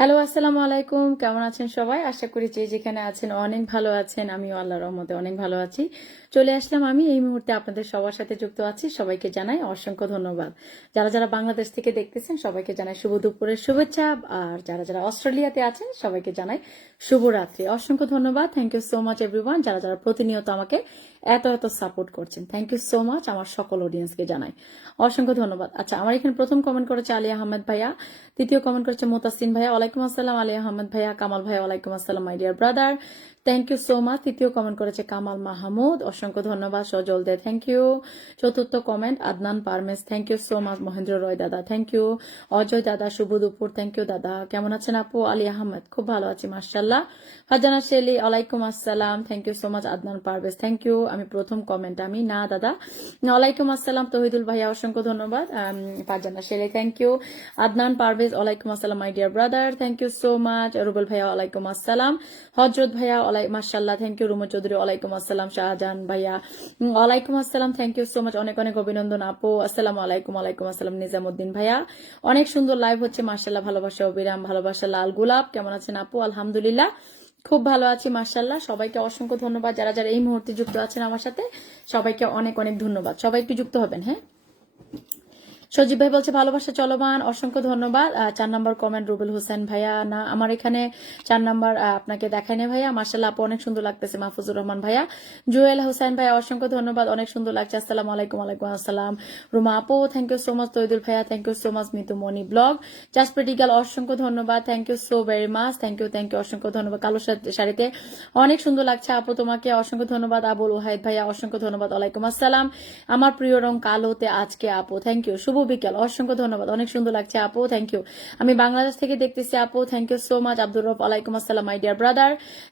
Hello, আসসালামু আলাইকুম। কেমন আছেন সবাই? আশা করি যে যেখানে আছেন অনেক ভালো আছেন। আমিও আল্লাহর রহমতে অনেক ভালো আছি। চলে আসলাম আমি এই মুহূর্তে আপনাদের সবার সাথে যুক্ত আছি। সবাইকে জানাই অসংখ্য ধন্যবাদ। যারা যারা বাংলাদেশ থেকে দেখতেছেন সবাইকে জানাই শুভ দুপুরের শুভেচ্ছা। আর যারা যারা অস্ট্রেলিয়াতে আছেন সবাইকে জানাই শুভরাত্রি। অসংখ্য ধন্যবাদ। Thank you so much everyone. যারা যারা প্রতিনিয়ত আমাকে এত এত সাপোর্ট করছেন, থ্যাংক ইউ সো মাচ। আমার সকল অডিয়েন্সকে জানাই অসংখ্য ধন্যবাদ। আচ্ছা, আমার এখানে প্রথম কমেন্ট করেছে আলী আহমেদ ভাইয়া, দ্বিতীয় কমেন্ট করেছে মোতাসিন ভাইয়া, ওয়ালাইকুম আসসালাম। আলী আহমেদ ভাইয়া, কামাল ভাইয়া, ওয়ালাইকুম আসসালাম my dear brother, thank you so much. তৃতীয় কমেন্ট করেছে কামাল মাহমুদ, অসংখ্য ধন্যবাদ। Sajal Dey, thank you. চতুর্থ comment Adnan Parmes, thank you so much. Mahendra Roy দাদা, থ্যাংক ইউ। অজয় দাদা, শুভ দুপুর, থ্যাংক ইউ দাদা। কেমন আছেন আপু? আলী আহমেদ, খুব ভালো আছি মাশাআল্লাহ। ফারজানা শেলি, ওয়ালাইকুম আসসালাম, thank you so much. Adnan Parvez, thank you. আমি প্রথম কমেন্ট আমি না দাদা, ওয়ালাইকুম আসসালাম। তহিদুল ভাইয়া, অসংখ্য ধন্যবাদ। Farzana Shelly, thank you. আদনান পারভেজ, ওয়ালাইকুম আসসালাম my dear brother, thank you so much. Rubel ভাইয়া, ওয়ালাইকুম আসসালাম। হজরত ভাইয়া, মাশাআল্লাহ, থ্যাংক ইউ। রুমু চৌধুরী, ওয়ালাইকুম আসসালাম। শাহজাহান ভাইয়া, ওয়ালাইকুম আসসালাম, থ্যাংক ইউ সো মাচ। অনেক অনেক অভিনন্দন আপু, আসসালামু আলাইকুম। ওয়ালাইকুম আসসালাম। নিজামুদ্দিন ভাইয়া, অনেক সুন্দর লাইভ হচ্ছে মাশাআল্লাহ। ভালোবাসা অবিরাম, ভালোবাসা লাল গোলাপ। কেমন আছেন আপু? আলহামদুলিল্লাহ, খুব ভালো আছি মাশাআল্লাহ। সবাইকে অসংখ্য ধন্যবাদ। যারা যারা এই মুহূর্তে যুক্ত আছেন আমার সাথে সবাইকে অনেক অনেক ধন্যবাদ। সবাই একটু যুক্ত হবেন, হ্যাঁ। সজীব ভাই বলছে ভালোবাসা চলমান, অসংখ্য ধন্যবাদ। 4 নম্বর কমেন্ট রুবেল হোসেন ভাইয়া, না আমার এখানে 4 নম্বর আপনাকে দেখাই না ভাইয়া। মাশাআল্লাহ আপু অনেক সুন্দর লাগতেছে। মাহফুজুর রহমান ভাইয়া, জুয়েল হোসেন ভাইয়া, অসংখ্য ধন্যবাদ, অনেক সুন্দর লাগছে। আসসালামু আলাইকুম। ওয়ালাইকুম আসসালাম। রুমা আপু, thank you so much. Taidul ভাইয়া, thank you so much. Mitu Moni blog, just practical, অসংখ্য ধন্যবাদ, thank you so very much. Thank you, অসংখ্য ধন্যবাদ। কালো শাড়িতে অনেক সুন্দর লাগছে আপু, তোমাকে অসংখ্য ধন্যবাদ। আবুল ওয়াহিদ ভাইয়া, অসংখ্য ধন্যবাদ। ওয়ালাইকুম আসসালাম। আমার প্রিয় রং কালোতে আজকে আপু, থ্যাংক ইউ। শুভ বিকেল, অসংখ্য ধন্যবাদ, অনেক সুন্দর লাগছে আপু, থ্যাংক ইউ। আমি বাংলাদেশ থেকে দেখতেছি আপু, thank you so much. Abdur Rob, ওয়ালাইকুম আসসালাম my dear brother,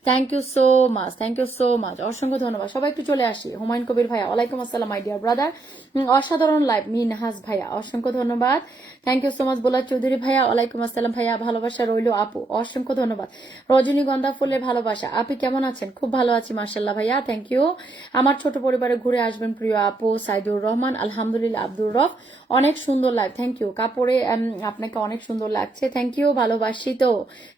thank you so much, thank you so much, অসংখ্য ধন্যবাদ। সবাই একটু চলে আসি। হুমায়ুন কবির ভাইয়া, ওয়ালাইকুম আসসালাম মাই ডিয়ার ব্রাদার, অসাধারণ লাইভ। মিনহাজ ভাইয়া, অসংখ্য ধন্যবাদ, থ্যাংক ইউ সো মাচ। বোলা চৌধুরী ভাইয়া, ওয়ালাইকুম আসসালাম ভাইয়া, ভালোবাসা রইল আপু, অসংখ্য ধন্যবাদ। রজনীগন্ধা ফুলের ভালোবাসা, আপনি কেমন আছেন? খুব ভালো আছি মাশাআল্লাহ ভাইয়া, থ্যাংক ইউ। আমার ছোট পরিবারে ঘুরে আসবেন প্রিয় আপু সাইদুর রহমান, আলহামদুলিল্লাহ। আব্দুর রফ, অনেক সুন্দর লাইভ, থ্যাংক ইউ। কাপড়ে আপনাকে অনেক সুন্দর লাগছে, থ্যাংক ইউ। ভালোবাসি তো,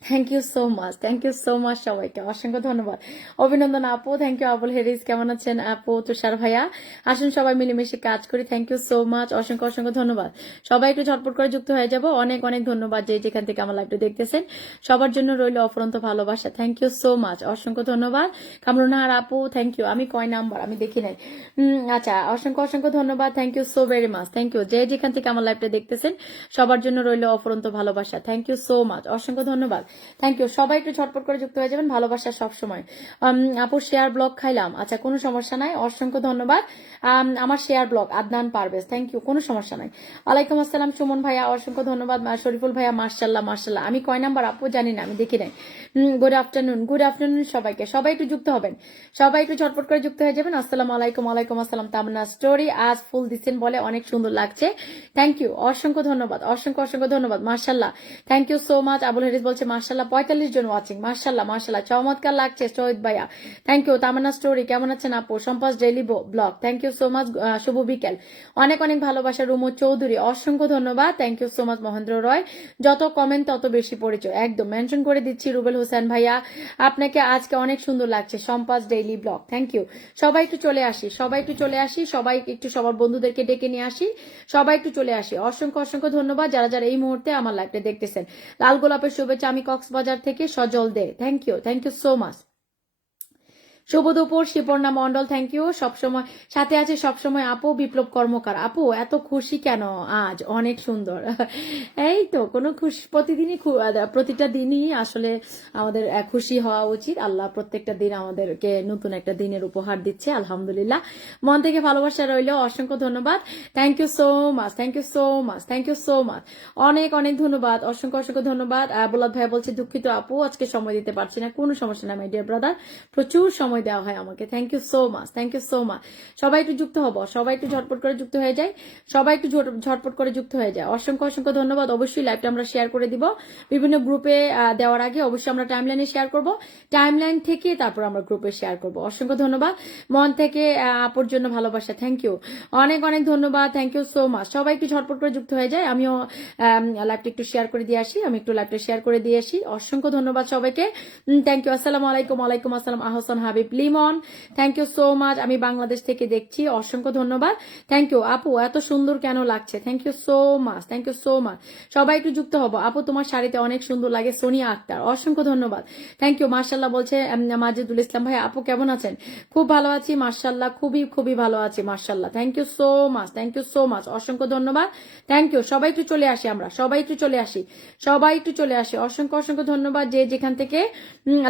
thank you so much, thank you so much. সবাইকে অসংখ্য ধন্যবাদ, অভিনন্দন আপু, থ্যাংক ইউ। আবুল হেরিস, কেমন আছেন আপু? তুষার ভাইয়া, আসুন সবাই মিলেমিশে কাজ করি, থ্যাংক ইউ সো মাচ, অসংখ্য অসংখ্য ধন্যবাদ। সবাই একটু ঝটপট করে যুক্ত হয়ে যাব। অনেক অনেক ধন্যবাদ যে যেখান থেকে আমার লাইভটা দেখতেছেন, সবার জন্য রইল অফুরন্ত ভালোবাসা, থ্যাংক ইউ সো মাচ, অসংখ্য ধন্যবাদ। কামরুনাহার আপু, থ্যাংক ইউ। আমি কয় নাম্বার আমি দেখি নাই, আচ্ছা, অসংখ্য অসংখ্য ধন্যবাদ, thank you so very much, thank you. যে যেখান থেকে আমার লাইভটা দেখতেছেন সবার জন্য রইল অফুরন্ত ভালোবাসা, থ্যাংক ইউ সো মাচ, অসংখ্য ধন্যবাদ, থ্যাংক ইউ। সবাই একটু ঝটপট করে যুক্ত হয়ে যাবেন, ভালোবাসা সবসময়। আপু শেয়ার ব্লগ খাইলাম, আচ্ছা কোনো সমস্যা নাই, অসংখ্য ধন্যবাদ। আমার share blog Adnan Parvez, thank you, কোনো সমস্যা নাই। ওয়ালাইকুম আসসালাম সুমন ভাইয়া, অসংখ্য ধন্যবাদ। শরীফুল ভাইয়া, মার্শাল্লাহ মার্শাল্লাহ। আমি কয় নাম্বার আপু জানি না, আমি দেখি নাই। গুড আফটারনুন, গুড আফটারনুন সবাইকে। সবাই একটু যুক্ত হবেন, সবাই একটু ঝটপট করে যুক্ত হয়ে যাবেন। আসসালামু আলাইকুম। ওয়ালাইকুম আসসালাম। তামন্না স্টোরি, আজ ফুল দিচ্ছেন বলে অনেক সুন্দর লাগছে, থ্যাংক ইউ, অসংখ্য ধন্যবাদ, অসংখ্য অসংখ্য ধন্যবাদ, মার্শাল্লাহ, thank you so much. Abul Haris বলছে মার্শাল্লাহ 45 জন ওয়াচিং, মার্শাল্লাহ মার্শাল্লাহ, চমৎকার লাগছে শহীদ ভাইয়া, থ্যাংক ইউ। তামান্না স্টোরি, কেমন আছেন আপু? সম্পাস daily blog, thank you so much. শুভ বিকেল, অনেক অনেক ভালোবাসা। রুমু চৌধুরী, অসংখ্য ধন্যবাদ, thank you so much. Mahendra Roy, যত কমেন্ট তত বেশি পরিচয়, একদম মেনশন করে দিচ্ছি। রুবেল হোসেন ভাইয়া, আপনাকে আজকে অনেক সুন্দর লাগছে। সম্পাস ডেইলি ব্লগ, থ্যাংক ইউ। সবাই একটু চলে আসি, সবাই একটু চলে আসি, সবাই একটু সবার বন্ধুদেরকে ডেকে নিয়ে আসি, সবাই একটু চলে আসি। অসংখ্য অসংখ্য ধন্যবাদ যারা যারা এই মুহূর্তে আমার লাইভটা দেখতেছেন। লাল গোলাপের শুভেচ্ছা, আমি কক্সবাজার থেকে সজল Dey, thank you so much. শুভ দুপুর শিপর্ণা মন্ডল, থ্যাংক ইউ। সবসময় সাথে আছে, সবসময় আপু বিপ্লব কর্মকার। আপু এত খুশি কেন আজ? অনেক সুন্দর। এই তো কোনো খুশি, প্রতিদিনই প্রতিটা দিনই আসলে আমাদের খুশি হওয়া উচিত। আল্লাহ প্রত্যেকটা দিন আমাদেরকে নতুন একটা দিনের উপহার দিচ্ছে, আলহামদুলিল্লাহ। মন থেকে ভালোবাসা রইল, অসংখ্য ধন্যবাদ, thank you so much, thank you so much, thank you so much, অনেক অনেক ধন্যবাদ, অসংখ্য অসংখ্য ধন্যবাদ। বুলাদ ভাইয়া বলছে দুঃখিত আপু, আজকে সময় দিতে পারছি না, কোনো সমস্যা না মাই ডিয়ার ব্রাদার, প্রচুর সময় সময় দেওয়া হয় আমাকে। Thank you so much, thank you so much. সবাই একটু যুক্ত হব, সবাই একটু ঝটপট করে যুক্ত হয়ে যায়, সবাই একটু ঝটপট করে যুক্ত হয়ে যায়। অসংখ্য অসংখ্য ধন্যবাদ। অবশ্যই লাইভটা আমরা শেয়ার করে দিব বিভিন্ন গ্রুপে দেওয়ার আগে অবশ্যই আমরা টাইমলাইনে শেয়ার করব, টাইমলাইন থেকে তারপর আমরা গ্রুপে শেয়ার করব। অসংখ্য ধন্যবাদ মন থেকে আপুর জন্য ভালোবাসা, থ্যাংক ইউ, অনেক অনেক ধন্যবাদ, থ্যাংক ইউ সো মাচ। সবাই একটু ঝটপট করে যুক্ত হয়ে যায়। আমিও লাইভটা একটু শেয়ার করে দিয়ে আসি, আমি একটু লাইভটা শেয়ার করে দিয়ে আসি। অসংখ্য ধন্যবাদ সবাইকে, থ্যাংক ইউ। আসসালামু আলাইকুম। ওয়ালাইকুম আসসালাম Ahsan Habib Limon, thank you so much. আমি বাংলাদেশ থেকে দেখছি, অসংখ্য ধন্যবাদ, থ্যাংক ইউ। আপু এত সুন্দর কেন লাগছে, thank you so much, thank you so much. সবাই একটু যুক্ত হবো। আপু তোমার শাড়িতে অনেক সুন্দর লাগে, সোনিয়া আক্তার, অসংখ্য ধন্যবাদ, থ্যাংক ইউ। মার্শাল্লাহ বলছে মাজিদুল ইসলাম ভাই, আপু কেমন আছেন? খুব ভালো আছি মার্শাল্লাহ, খুবই খুবই ভালো আছি মার্শাল্লাহ, thank you so much, thank you so much, অসংখ্য ধন্যবাদ, থ্যাংক ইউ। সবাই একটু চলে আসি, আমরা সবাই একটু চলে আসি, সবাই একটু চলে আসি। অসংখ্য অসংখ্য ধন্যবাদ যে যেখান থেকে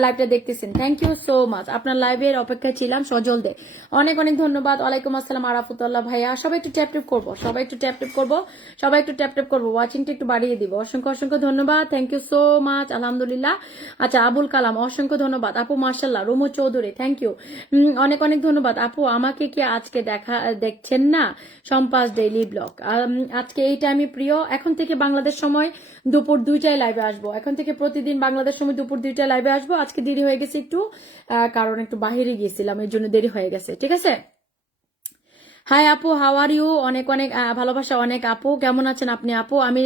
লাইভটা দেখতেছেন, থ্যাংক ইউ সো মাচ। আপনার লাইভের অপেক্ষায় ছিলাম সজল দে, অনেক অনেক ধন্যবাদ। ওয়ালাইকুম আসসালাম আরাফুতুল্লাহ ভাইয়া। সবাই একটু ট্যাপ ট্যাপ করবো, সবাই একটু ট্যাপ ট্যাপ করবো, সবাই একটু ট্যাপ ট্যাপ করবো, ওয়াচিংটা একটু বাড়িয়ে দিব। অসংখ্য অসংখ্য ধন্যবাদ, থ্যাংক ইউ সো মাচ, আলহামদুলিল্লাহ। আচ্ছা আবুল কালাম, অসংখ্য ধন্যবাদ আপু, মার্শাল্লাহ। রুমু চৌধুরী, থ্যাংক ইউ, অনেক অনেক ধন্যবাদ আপু। আমাকে কি আজকে দেখছেন না? সম্পাস ডেইলি ব্লগ আজকে এই টাইমে প্রিয়। এখন থেকে বাংলাদেশ সময় দুপুর 2টায় লাইভে আসবো, এখন থেকে প্রতিদিন বাংলাদেশ সময় দুপুর 2টায় লাইভে আসবো। আজকে দেরি হয়ে গেছে একটু, কারণ একটু বাহিরে গিয়েছিলাম, এর জন্য দেরি হয়ে গেছে, ঠিক আছে। হাই আপু, হাউ আর ইউ? অনেক অনেক ভালোবাসা অনেক আপু, কেমন আছেন আপনি আপু? আমি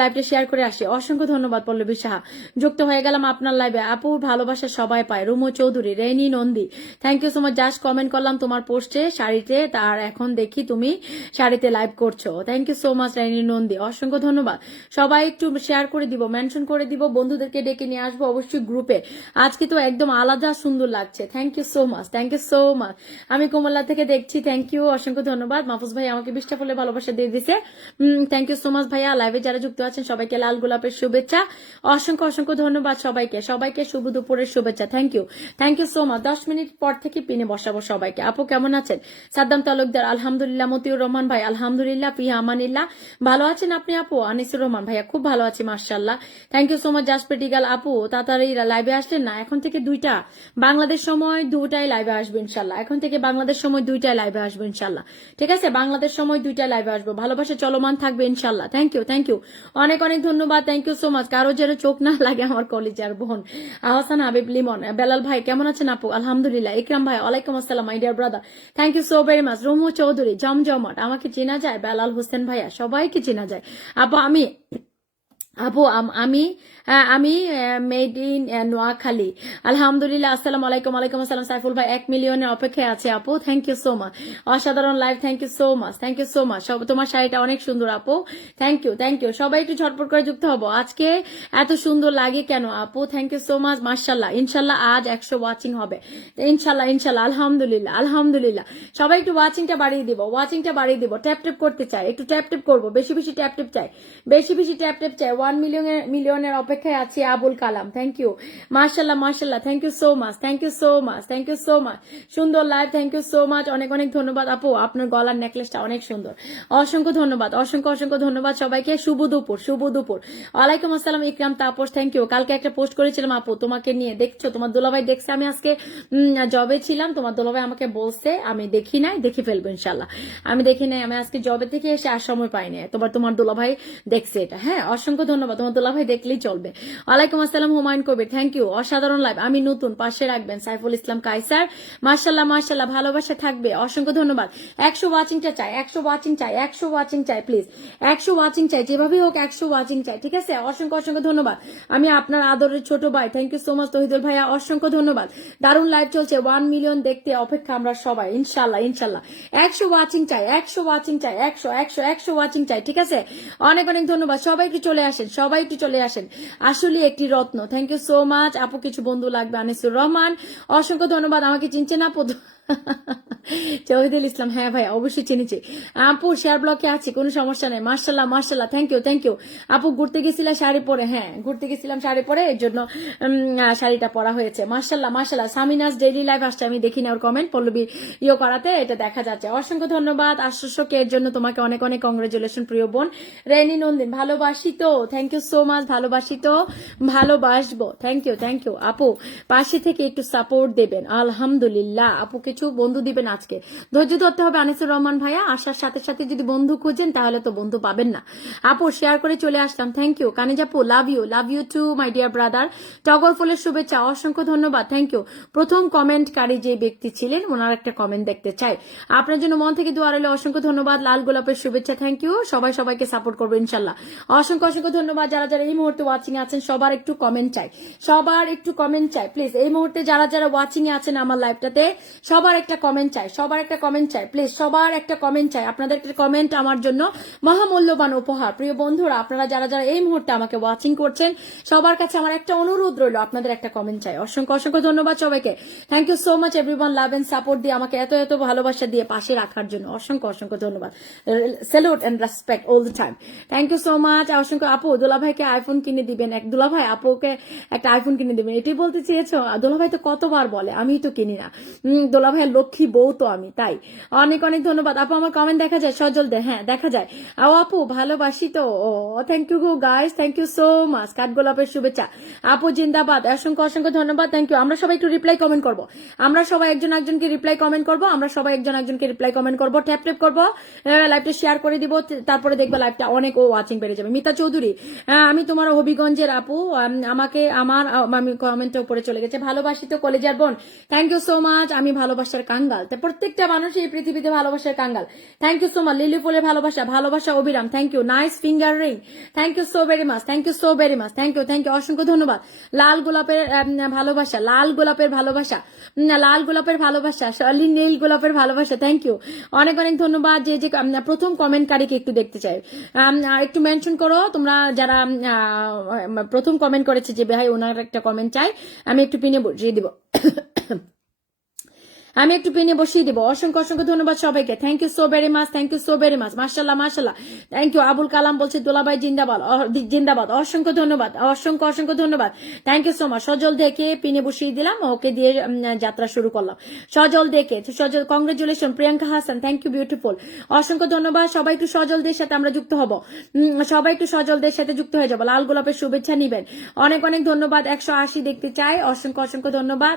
লাইভটা শেয়ার করে আসি। অসংখ্য ধন্যবাদ পল্লবী সাহা, যুক্ত হয়ে গেলাম আপনার লাইভে। আপু ভালোবাসা সবাই পায়। Rumu Chowdhury, Reni Nandi, thank you so much. Just comment করলাম তোমার পোস্টে শাড়িতে, তার এখন দেখি তুমি শাড়িতে লাইভ করছো, thank you so much Reni Nandi, অসংখ্য ধন্যবাদ। সবাই একটু শেয়ার করে দিব, মেনশন করে দিব, বন্ধুদেরকে ডেকে নিয়ে আসবো অবশ্যই গ্রুপে। আজকে তো একদম আলাদা সুন্দর লাগছে, thank you so much, thank you so much. আমি কুমিল্লা থেকে দেখছি, থ্যাংক ইউ, অসংখ্য ধন্যবাদ। মাহফুজ ভাই আমাকে 20টা ফুলে ভালোবাসা দিয়ে দিছে, থ্যাংক ইউ সো মাচ ভাইয়া। লাইভে যারা যুক্ত আছেন সবাইকে লাল গোলাপের শুভেচ্ছা, অসংখ্য অসংখ্য ধন্যবাদ সবাইকে, সবাইকে শুভ দুপুরের শুভেচ্ছা, thank you so much. 10 minute পর থেকে পিনে বসাবো সবাইকে। আপু কেমন আছেন? সাদ্দাম তালুকদার, আলহামদুলিল্লাহ। মতিউর রহমান ভাই, আলহামদুলিল্লাহ। প্রিয়া আমানিল্লাহ, ভালো আছেন আপনি আপু? আনিসুর রহমান ভাইয়া, খুব ভালো আছি মার্শাল্লাহ, থ্যাংক ইউ সো মাচ। জাসপেটিগাল আপু, তাড়াতাড়ি লাইভে আসলেন না? এখন থেকে 2টা বাংলাদেশ সময় 2টায় লাইভে আসবো ইনশাল্লাহ, এখন থেকে বাংলাদেশ সময় 2টায় লাইভে আসবো ইনশাল্লাহ, ঠিক আছে। বাংলাদেশ সময় 2টায় লাইভে আসবো, ভালোবাসা চলমান থাকবে ইনশাল্লাহ, থ্যাংক ইউ, থ্যাংক ইউ, অনেক অনেক ধন্যবাদ, থ্যাংক ইউ সো মাচ। কারো যেন চোখ না লাগে আমার কলিজার বোন আহসান হাবিব লিমন। বেলাল ভাই কেমন আছেন আপু? আলহামদুলিল্লাহ। ইকরাম ভাই, ওয়ালাইকুম আসসালাম my dear brother, thank you so very much. Rumu Chowdhury, জমজমাট, আমাকে চেনা যায়? বেলাল হোসেন ভাইয়া, সবাইকে চেনা যায় আপু। আমি আমি মেড ইন নোয়াখালী, আলহামদুলিল্লাহ। আসসালামু আলাইকুম। ওয়ালাইকুম আসসালাম। সাইফুল ভাই 1 মিলিয়নের অপেক্ষায় আছে আপু, থ্যাংক ইউ সো মাচ, অসাধারণ live, thank you so much, thank you so much. তোমার শাড়িটা অনেক সুন্দর আপু, থ্যাংক ইউ, থ্যাংক ইউ। সবাই একটু ঝটপট করে যুক্ত হবো। আজকে এত সুন্দর লাগে কেন আপু? থ্যাংক ইউ সো মাচ, মার্শাল্লাহ। ইনশাল্লাহ আজ 100 ওয়াচিং হবে ইনশাল্লাহ, ইনশাল্লাহ, আলহামদুলিল্লাহ, আলহামদুলিল্লাহ। সবাই একটু ওয়াচিংটা বাড়িয়ে দিব, ওয়াচিংটা বাড়িয়ে দিব। ট্যাপ ট্যাপ করতে চাই, একটু ট্যাপ ট্যাপ করবো, বেশি বেশি ট্যাপ ট্যাপ চাই, বেশি বেশি ট্যাপ ট্যাপ চাই। 1 মিলিয়নের অপেক্ষায় আছি। আবুল কালাম, থ্যাংক ইউ, মার্শাল্লাহ, মার্শাল্লাহ, thank you so much, thank you so much, thank you so much. সুন্দর live, thank you so much, অনেক অনেক ধন্যবাদ আপু। আপনার গলার নেকলেসটা অনেক সুন্দর, অসংখ্য ধন্যবাদ, অসংখ্য অসংখ্য ধন্যবাদ সবাইকে। শুভ দুপুর, শুভ দুপুর। ওয়ালাইকুম আসসালাম ইকরাম তাপস, থ্যাংক ইউ। কালকে একটা পোস্ট করেছিলাম আপু তোমাকে নিয়ে, দেখছো? তোমার দুলাভাই দেখছে। আমি আজকে জবে ছিলাম, তোমার দুলাভাই আমাকে বলছে, আমি দেখি নাই, দেখে ফেলবো ইনশাল্লাহ। আমি দেখি নাই, আমি আজকে জবে থেকে এসে আর সময় পাইনি, তোমার দুলাভাই দেখছে এটা, হ্যাঁ, অসংখ্য ধন্যবাদ। তোমার দুলাভাই দেখলেই চলবে। ওয়ালাইকুম আসসালাম হুমায়ুন কবির, থ্যাংক ইউ, অসাধারণ লাইভ। আমি নতুন, পাশে রাখবেন। সাইফুল ইসলাম কাইসার, মার্শাল্লাহ, মার্শাল্লাহ, ভালোবাসা থাকবে, অসংখ্য ধন্যবাদ। 100 ওয়াচিংটা চাই, 100 ওয়াচিং চাই, 100 ওয়াচিং চাই, প্লিজ 100 ওয়াচিং চাই, যেভাবে হোক 100 ওয়াচিং চাই, ঠিক আছে। অসংখ্য অসংখ্য ধন্যবাদ। আমি আপনার আদরের ছোট ভাই, thank you so much. Tohidul ভাইয়া, অসংখ্য ধন্যবাদ। দারুণ লাইভ চলছে, 1 মিলিয়ন দেখতে অপেক্ষা আমরা সবাই, ইনশাল্লাহ, ইনশাল্লাহ। 100 ওয়াচিং চাই, 100 ওয়াচিং চাই, 100 ওয়াচিং চাই, ঠিক আছে। অনেক অনেক ধন্যবাদ। সবাই একটু চলে আসেন, সবাই একটু চলে আসেন, আসলে একটি রত্ন, থ্যাংক ইউ সো মাচ আপু। কিছু বন্ধু লাগবে, আনিসুর রহমান, অসংখ্য ধন্যবাদ। আমাকে চিনছেন আপু? চৌহিদুল ইসলাম, হ্যাঁ ভাই অবশ্যই চিনেছি। আপু শেয়ার ব্লকে আছি, কোনো সমস্যা নেই। মার্শাল্লাহ মার্শাল্লাহ, থ্যাংক ইউ থ্যাংক ইউ। আপু ঘুরতে গেছিলাম শাড়ি পরে, হ্যাঁ ঘুরতে গেছিলাম শাড়ি পরে, এর জন্য শাড়িটা পরা হয়েছে। মার্শাল্লাহ মার্শাল্লাহ। সামিনাস ডেইলি লাইভ আসছে, আমি দেখি না ওর কমেন্ট, পল্লবী করাতে এটা দেখা যাচ্ছে। অসংখ্য ধন্যবাদ আশ্বস্যকে, এর জন্য তোমাকে অনেক অনেক কংগ্রেচুলেশন প্রিয় বোন। রেনি নন্দিন, ভালোবাসি তো, থ্যাংক ইউ সো মাচ। ভালোবাসি তো, ভালোবাসবো, থ্যাংক ইউ থ্যাংক ইউ। আপু পাশে থেকে একটু সাপোর্ট দেবেন, আলহামদুলিল্লাহ। আপু কিছু বন্ধু দিবেন আজকে, ধৈর্য ধরতে হবে। আনিসুর রহমান ভাইয়া, আসার সাথে সাথে যদি বন্ধু খুঁজেন তাহলে তো বন্ধু পাবেন না। আপু শেয়ার করে চলে আসলাম, থ্যাংক ইউ। কানিজ আপু love you too my dear brother. টগর ফুলের শুভেচ্ছা, অসংখ্য ধন্যবাদ, থ্যাংক ইউ। প্রথম কমেন্টকারী যে ব্যক্তি ছিলেন ওনার একটা কমেন্ট দেখতে চাই, আপনার জন্য মন থেকে দোয়া রইল, অসংখ্য ধন্যবাদ। লাল গোলাপের শুভেচ্ছা, থ্যাংক ইউ। সবাই সবাইকে সাপোর্ট করবো ইনশাল্লাহ। অসংখ্য অসংখ্য ধন্যবাদ। যারা যারা এই মুহূর্তে ওয়াচিং এ আছেন সবার একটু কমেন্ট চাই, সবার একটু কমেন্ট চাই প্লিজ। এই মুহূর্তে যারা যারা ওয়াচিং এ আছেন আমার লাইভটাতে, সবার একটা কমেন্ট চাই, সবার একটা কমেন্ট চাই প্লিজ, সবার একটা কমেন্ট চাই। আপনাদের একটা কমেন্ট আমার জন্য মহামূল্যবান উপহার। প্রিয় বন্ধুরা, আপনারা যারা যারা এই মুহূর্তে আমাকে ওয়াচিং করছেন সবার কাছে আমার একটা অনুরোধ রইল, আপনাদের একটা কমেন্ট চাই। অসংখ্য অসংখ্য ধন্যবাদ সবাইকে, thank you so much everyone. Love and support দিয়ে আমাকে এত এত ভালোবাসা দিয়ে পাশে রাখার জন্য অসংখ্য অসংখ্য ধন্যবাদ। Salute and respect all the time, thank you so much. অসংখ্য। আপু দুলাভাইকে আইফোন কিনে দিবেন, এক দুলাভাই আপুকে একটা আইফোন কিনে দিবেন, এটাই বলতে চেয়েছো? দুলাভাই তো কতবার বলে, আমি তো কিনি না। দুলাভাইয়ের লক্ষ্মী বউ তো আমি, তাই। অনেক অনেক ধন্যবাদ আপু। আমার কমেন্ট দেখা যায় সজল দে, হ্যাঁ দেখা যায়। আপু ভালোবাসি তো, ও thank you guys, thank you so much. কাঠগোলাপের শুভেচ্ছা আপু, জিন্দাবাদ। অসংখ্য অসংখ্য ধন্যবাদ, থ্যাংক ইউ। আমরা সবাই একটু রিপ্লাই কমেন্ট করবো, আমরা সবাই একজন একজনকে রিপ্লাই কমেন্ট করবো, আমরা সবাই একজন একজনকে রিপ্লাই কমেন্ট করবো, ট্যাপ ট্যাপ করবো, লাইভটা শেয়ার করে দিব, তারপরে দেখবো লাইভটা অনেক ওয়াচিং বেড়ে যাবে। মিতা চৌধুরী, আমি তোমার হবিগঞ্জের আপু, আমাকে আমার আমি কমেন্টের উপরে চলে গেছে। ভালোবাসি তো কলেজার বোন, থ্যাংক ইউ সো মাচ। আমি ভালোবাসার কাঙ্গাল, প্রত্যেকটা মানুষ এই পৃথিবীতে ভালোবাসার কাঙ্গাল, thank you so much. Lily ফুলের ভালোবাসা, ভালোবাসা অবিরাম, thank you. Nice finger ring, thank you so very much, thank you so very much, thank you thank you. অসংখ্য ধন্যবাদ। লাল গোলাপের ভালোবাসা, লাল গোলাপের ভালোবাসা, লাল গোলাপের ভালোবাসা, নীল গোলাপের ভালোবাসা, থ্যাংক ইউ। অনেক অনেক ধন্যবাদ। যে যে প্রথম কমেন্টকারীকে একটু দেখতে চাই, একটু মেনশন করো তোমরা যারা প্রথম কমেন্ট করেছে যে ভাই ওনার একটা কমেন্ট চাই, আমি একটু পিনে বসিয়ে দিব, আমি একটু পিনে বসিয়ে দিব। অসংখ্য অসংখ্য ধন্যবাদ সবাইকে, thank you so very much, thank you so very much. মার্শাল্লাহ মার্শাল্লাহ, থ্যাংক ইউ। আবুল কালাম বলছে দোলাভাই জিন্দাবাদ, জিন্দাবাদ। অসংখ্য ধন্যবাদ, অসংখ্য অসংখ্য ধন্যবাদ, থ্যাংক ইউ সো মাচ। সজল দেখে পিনে বসিয়ে দিলাম, ওকে দিয়ে যাত্রা শুরু করলাম। সজল দেখে, Sajal congratulation. Priyanka Hasan, thank you beautiful. অসংখ্য ধন্যবাদ। সবাই একটু সজলদের সাথে আমরা যুক্ত হব, সবাই একটু সজলদের সাথে যুক্ত হয়ে যাবো। লাল গোলাপের শুভেচ্ছা নিবেন, অনেক অনেক ধন্যবাদ। 180 দেখতে চাই, অসংখ্য অসংখ্য ধন্যবাদ।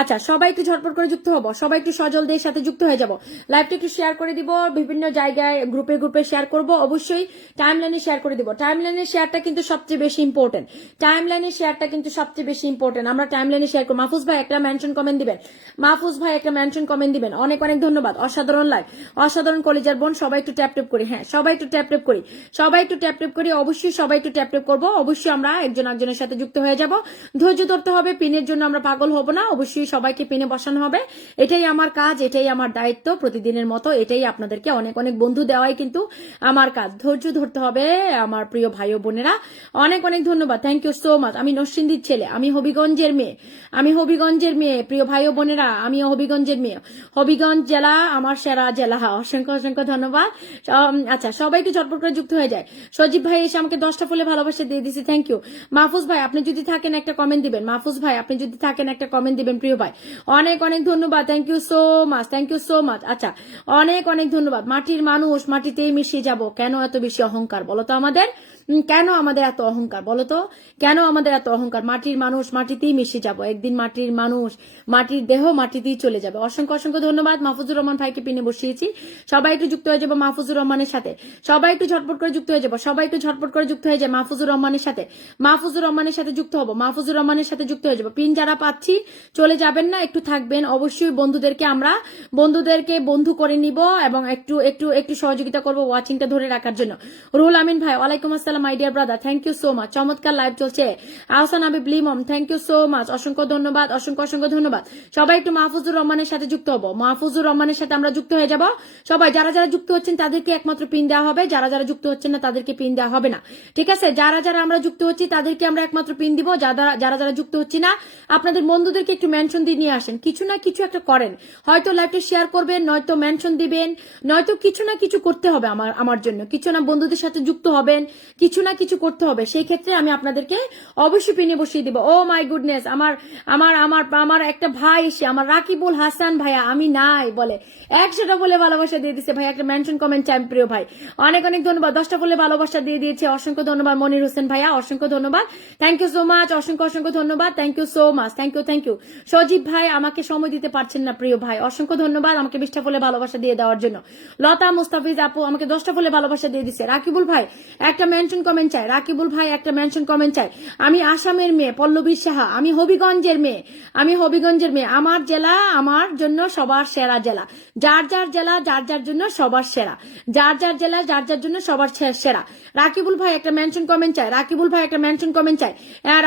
আচ্ছা সবাই একটু ঝটপট করে যুক্ত হবো, সবাই একটু সজলদের সাথে যুক্ত হয়ে যাব। লাইভটা একটু শেয়ার করে দিব, বিভিন্ন জায়গায় গ্রুপে গ্রুপে শেয়ার করব, অবশ্যই টাইমলাইনে শেয়ার করে দিব। টাইমলাইনের শেয়ারটা কিন্তু সবচেয়ে বেশি ইম্পর্টেন্ট, টাইমলাইনের শেয়ারটা কিন্তু সবচেয়ে বেশি ইম্পর্টেন্ট। আমরা টাইমলাইনে শেয়ার করব। মাহফুজ ভাই একটা মেনশন কমেন্ট দিবেন, মাহফুজ ভাই একটা মেনশন কমেন্ট দিবেন। অনেক অনেক ধন্যবাদ। অসাধারণ লাইভ, অসাধারণ কলেজার বোন। সবাই একটু ট্যাপ ট্যাপ করি, হ্যাঁ সবাই একটু ট্যাপ ট্যাপ করি, সবাই একটু ট্যাপ ট্যাপ করি, অবশ্যই সবাই একটু ট্যাপ ট্যাপ করবো। অবশ্যই আমরা একজন একজনের সাথে যুক্ত হয়ে যাব। ধৈর্য ধরতে হবে, পিনের জন্য আমরা পাগল হব না, অবশ্যই সবাইকে পিনে বসানো হবে। এটাই আমার কাজ, এটাই আমার দায়িত্ব, প্রতিদিনের মতো এটাই আপনাদেরকে অনেক অনেক বন্ধু দেওয়াই কিন্তু আমার কাজ। ধৈর্য ধরতে হবে আমার প্রিয় ভাই ও বোনেরা। অনেক অনেক ধন্যবাদ, থ্যাংক ইউ সো মাচ। আমি নরসিংদীর ছেলে, আমি হবিগঞ্জের মেয়ে, আমি হবিগঞ্জের মেয়ে। প্রিয় ভাই ও বোনেরা, আমি হবিগঞ্জের মেয়ে, হবিগঞ্জ জেলা আমার সেরা জেলা। অসংখ্য অসংখ্য ধন্যবাদ। আচ্ছা সবাই একটু ঝটপট করে যুক্ত হয়ে যায়। সজীব ভাই এসে আমাকে 10টা ফুলে ভালোবাসা দিয়ে দিছি, থ্যাংক ইউ। মাহফুজ ভাই আপনি যদি থাকেন একটা কমেন্ট দিবেন, মাহফুজ ভাই আপনি যদি থাকেন একটা কমেন্ট দিবেন প্রিয় ভাই। অনেক অনেক ধন্যবাদ, thank you so much, thank you so much. আচ্ছা অনেক অনেক ধন্যবাদ। মাটির মানুষ মাটিতেই মিশিয়ে যাব, কেন এত বেশি অহংকার বলো তো আমাদের, কেন আমাদের এত অহংকার বলো তো, কেন আমাদের এত অহংকার? মাটির মানুষ মাটিতেই মিশে যাব, একদিন মাটির মানুষ মাটির দেহ মাটিতেই চলে যাবে। অসংখ্য অসংখ্য ধন্যবাদ। মাহফুজুর রহমান ভাইকে পিনে বসিয়েছি, সবাই একটু যুক্ত হয়ে যাবো মাহফুজুর রহমানের সাথে, সবাই একটু ঝটপট করে যুক্ত হয়ে যাবো, সবাই একটু ঝটপট করে যুক্ত হয়ে যায় মাহফুজুর রহমানের সাথে, মাহফুজুর রহমানের সাথে যুক্ত হবো, মাহফুজুর রহমানের সাথে যুক্ত হয়ে যাবো। পিন যারা পাচ্ছি চলে যাবেন না, একটু থাকবেন। অবশ্যই বন্ধুদেরকে আমরা বন্ধু করে নিব এবং একটু একটু একটু সহযোগিতা করবো ওয়াচিংটা ধরে রাখার জন্য। রুহুল আমিন ভাই ওয়ালাইকুম আসসালাম। আসসালাম my dear brother, thank you so much, চমৎকার লাইভ চলছে। আহসান হাবিব লিমম, থ্যাংক ইউ সো মাচ, অসংখ্য ধন্যবাদ, অসংখ্য অসংখ্য ধন্যবাদ। সবাই একটু মাহফুজুর রহমানের সাথে যুক্ত হবো, মাহফুজুর রহমানের সাথে আমরা যুক্ত হয়ে যাব। সবাই যারা যারা যুক্ত হচ্ছেন তাদেরকে একমাত্র পিন দেওয়া হবে, যারা যারা যুক্ত হচ্ছেন না তাদেরকে পিন দেওয়া হবে না, ঠিক আছে? যারা যারা আমরা যুক্ত হচ্ছি তাদেরকে আমরা একমাত্র পিন দিব, যারা যারা যারা যুক্ত হচ্ছি না আপনাদের বন্ধুদেরকে একটু মেনশন দিয়ে নিয়ে আসেন, কিছু না কিছু একটা করেন, হয়তো লাইভটা শেয়ার করবেন, নয়তো মেনশন দিবেন, নয়তো কিছু না কিছু করতে হবে আমার জন্য, কিছু না বন্ধুদের সাথে যুক্ত হবেন, কিছু না কিছু করতে হবে। সেই ক্ষেত্রে আমি আপনাদেরকে অবশ্যই পিনে বসিয়ে দিব। ও মাই গুডনেস, আমার আমার আমার আমার একটা ভাই এসে, আমার রাকিবুল হাসান ভাইয়া, আমি নাই বলে 100টা বলে ভালোবাসা দিয়ে দিচ্ছে ভাই, একটা মেনশন কমেন্ট চাই প্রিয় ভাই, অনেক অনেক ধন্যবাদ। 10টা বলে ভালোবাসা দিয়ে দিয়েছে, অসংখ্য ধন্যবাদ মনির হোসেন ভাইয়া, অসংখ্য ধন্যবাদ, থ্যাংক ইউ সো মাচ, অসংখ্য অসংখ্য ধন্যবাদ, thank you so much, thank you thank you. Sajib ভাই আমাকে সময় দিতে পারছেন না প্রিয় ভাই, অসংখ্য ধন্যবাদ আমাকে 20টা বলে ভালোবাসা দিয়ে দেওয়ার জন্য। লতা মুস্তাফিজ আপু আমাকে 10টা বলে ভালোবাসা দিয়ে দিচ্ছে। রাকিবুল ভাই একটা মেনশন কমেন্ট চাই, রাকিবুল ভাই একটা মেনশন কমেন্ট চাই। আমি আসামের মেয়ে পল্লবী সাহা, আমি হবিগঞ্জের মেয়ে, আমি হবিগঞ্জের মেয়ে, আমার জেলা আমার জন্য সবার সেরা জেলা, যার যার জেলা যার যার জন্য সবার সেরা, যার যার জেলা যার যার জন্য সবার সেরা। রাকিবুল ভাই একটা মেনশন কমেন্ট চাই, রাকিবুল ভাই একটা মেনশন কমেন্ট চাই,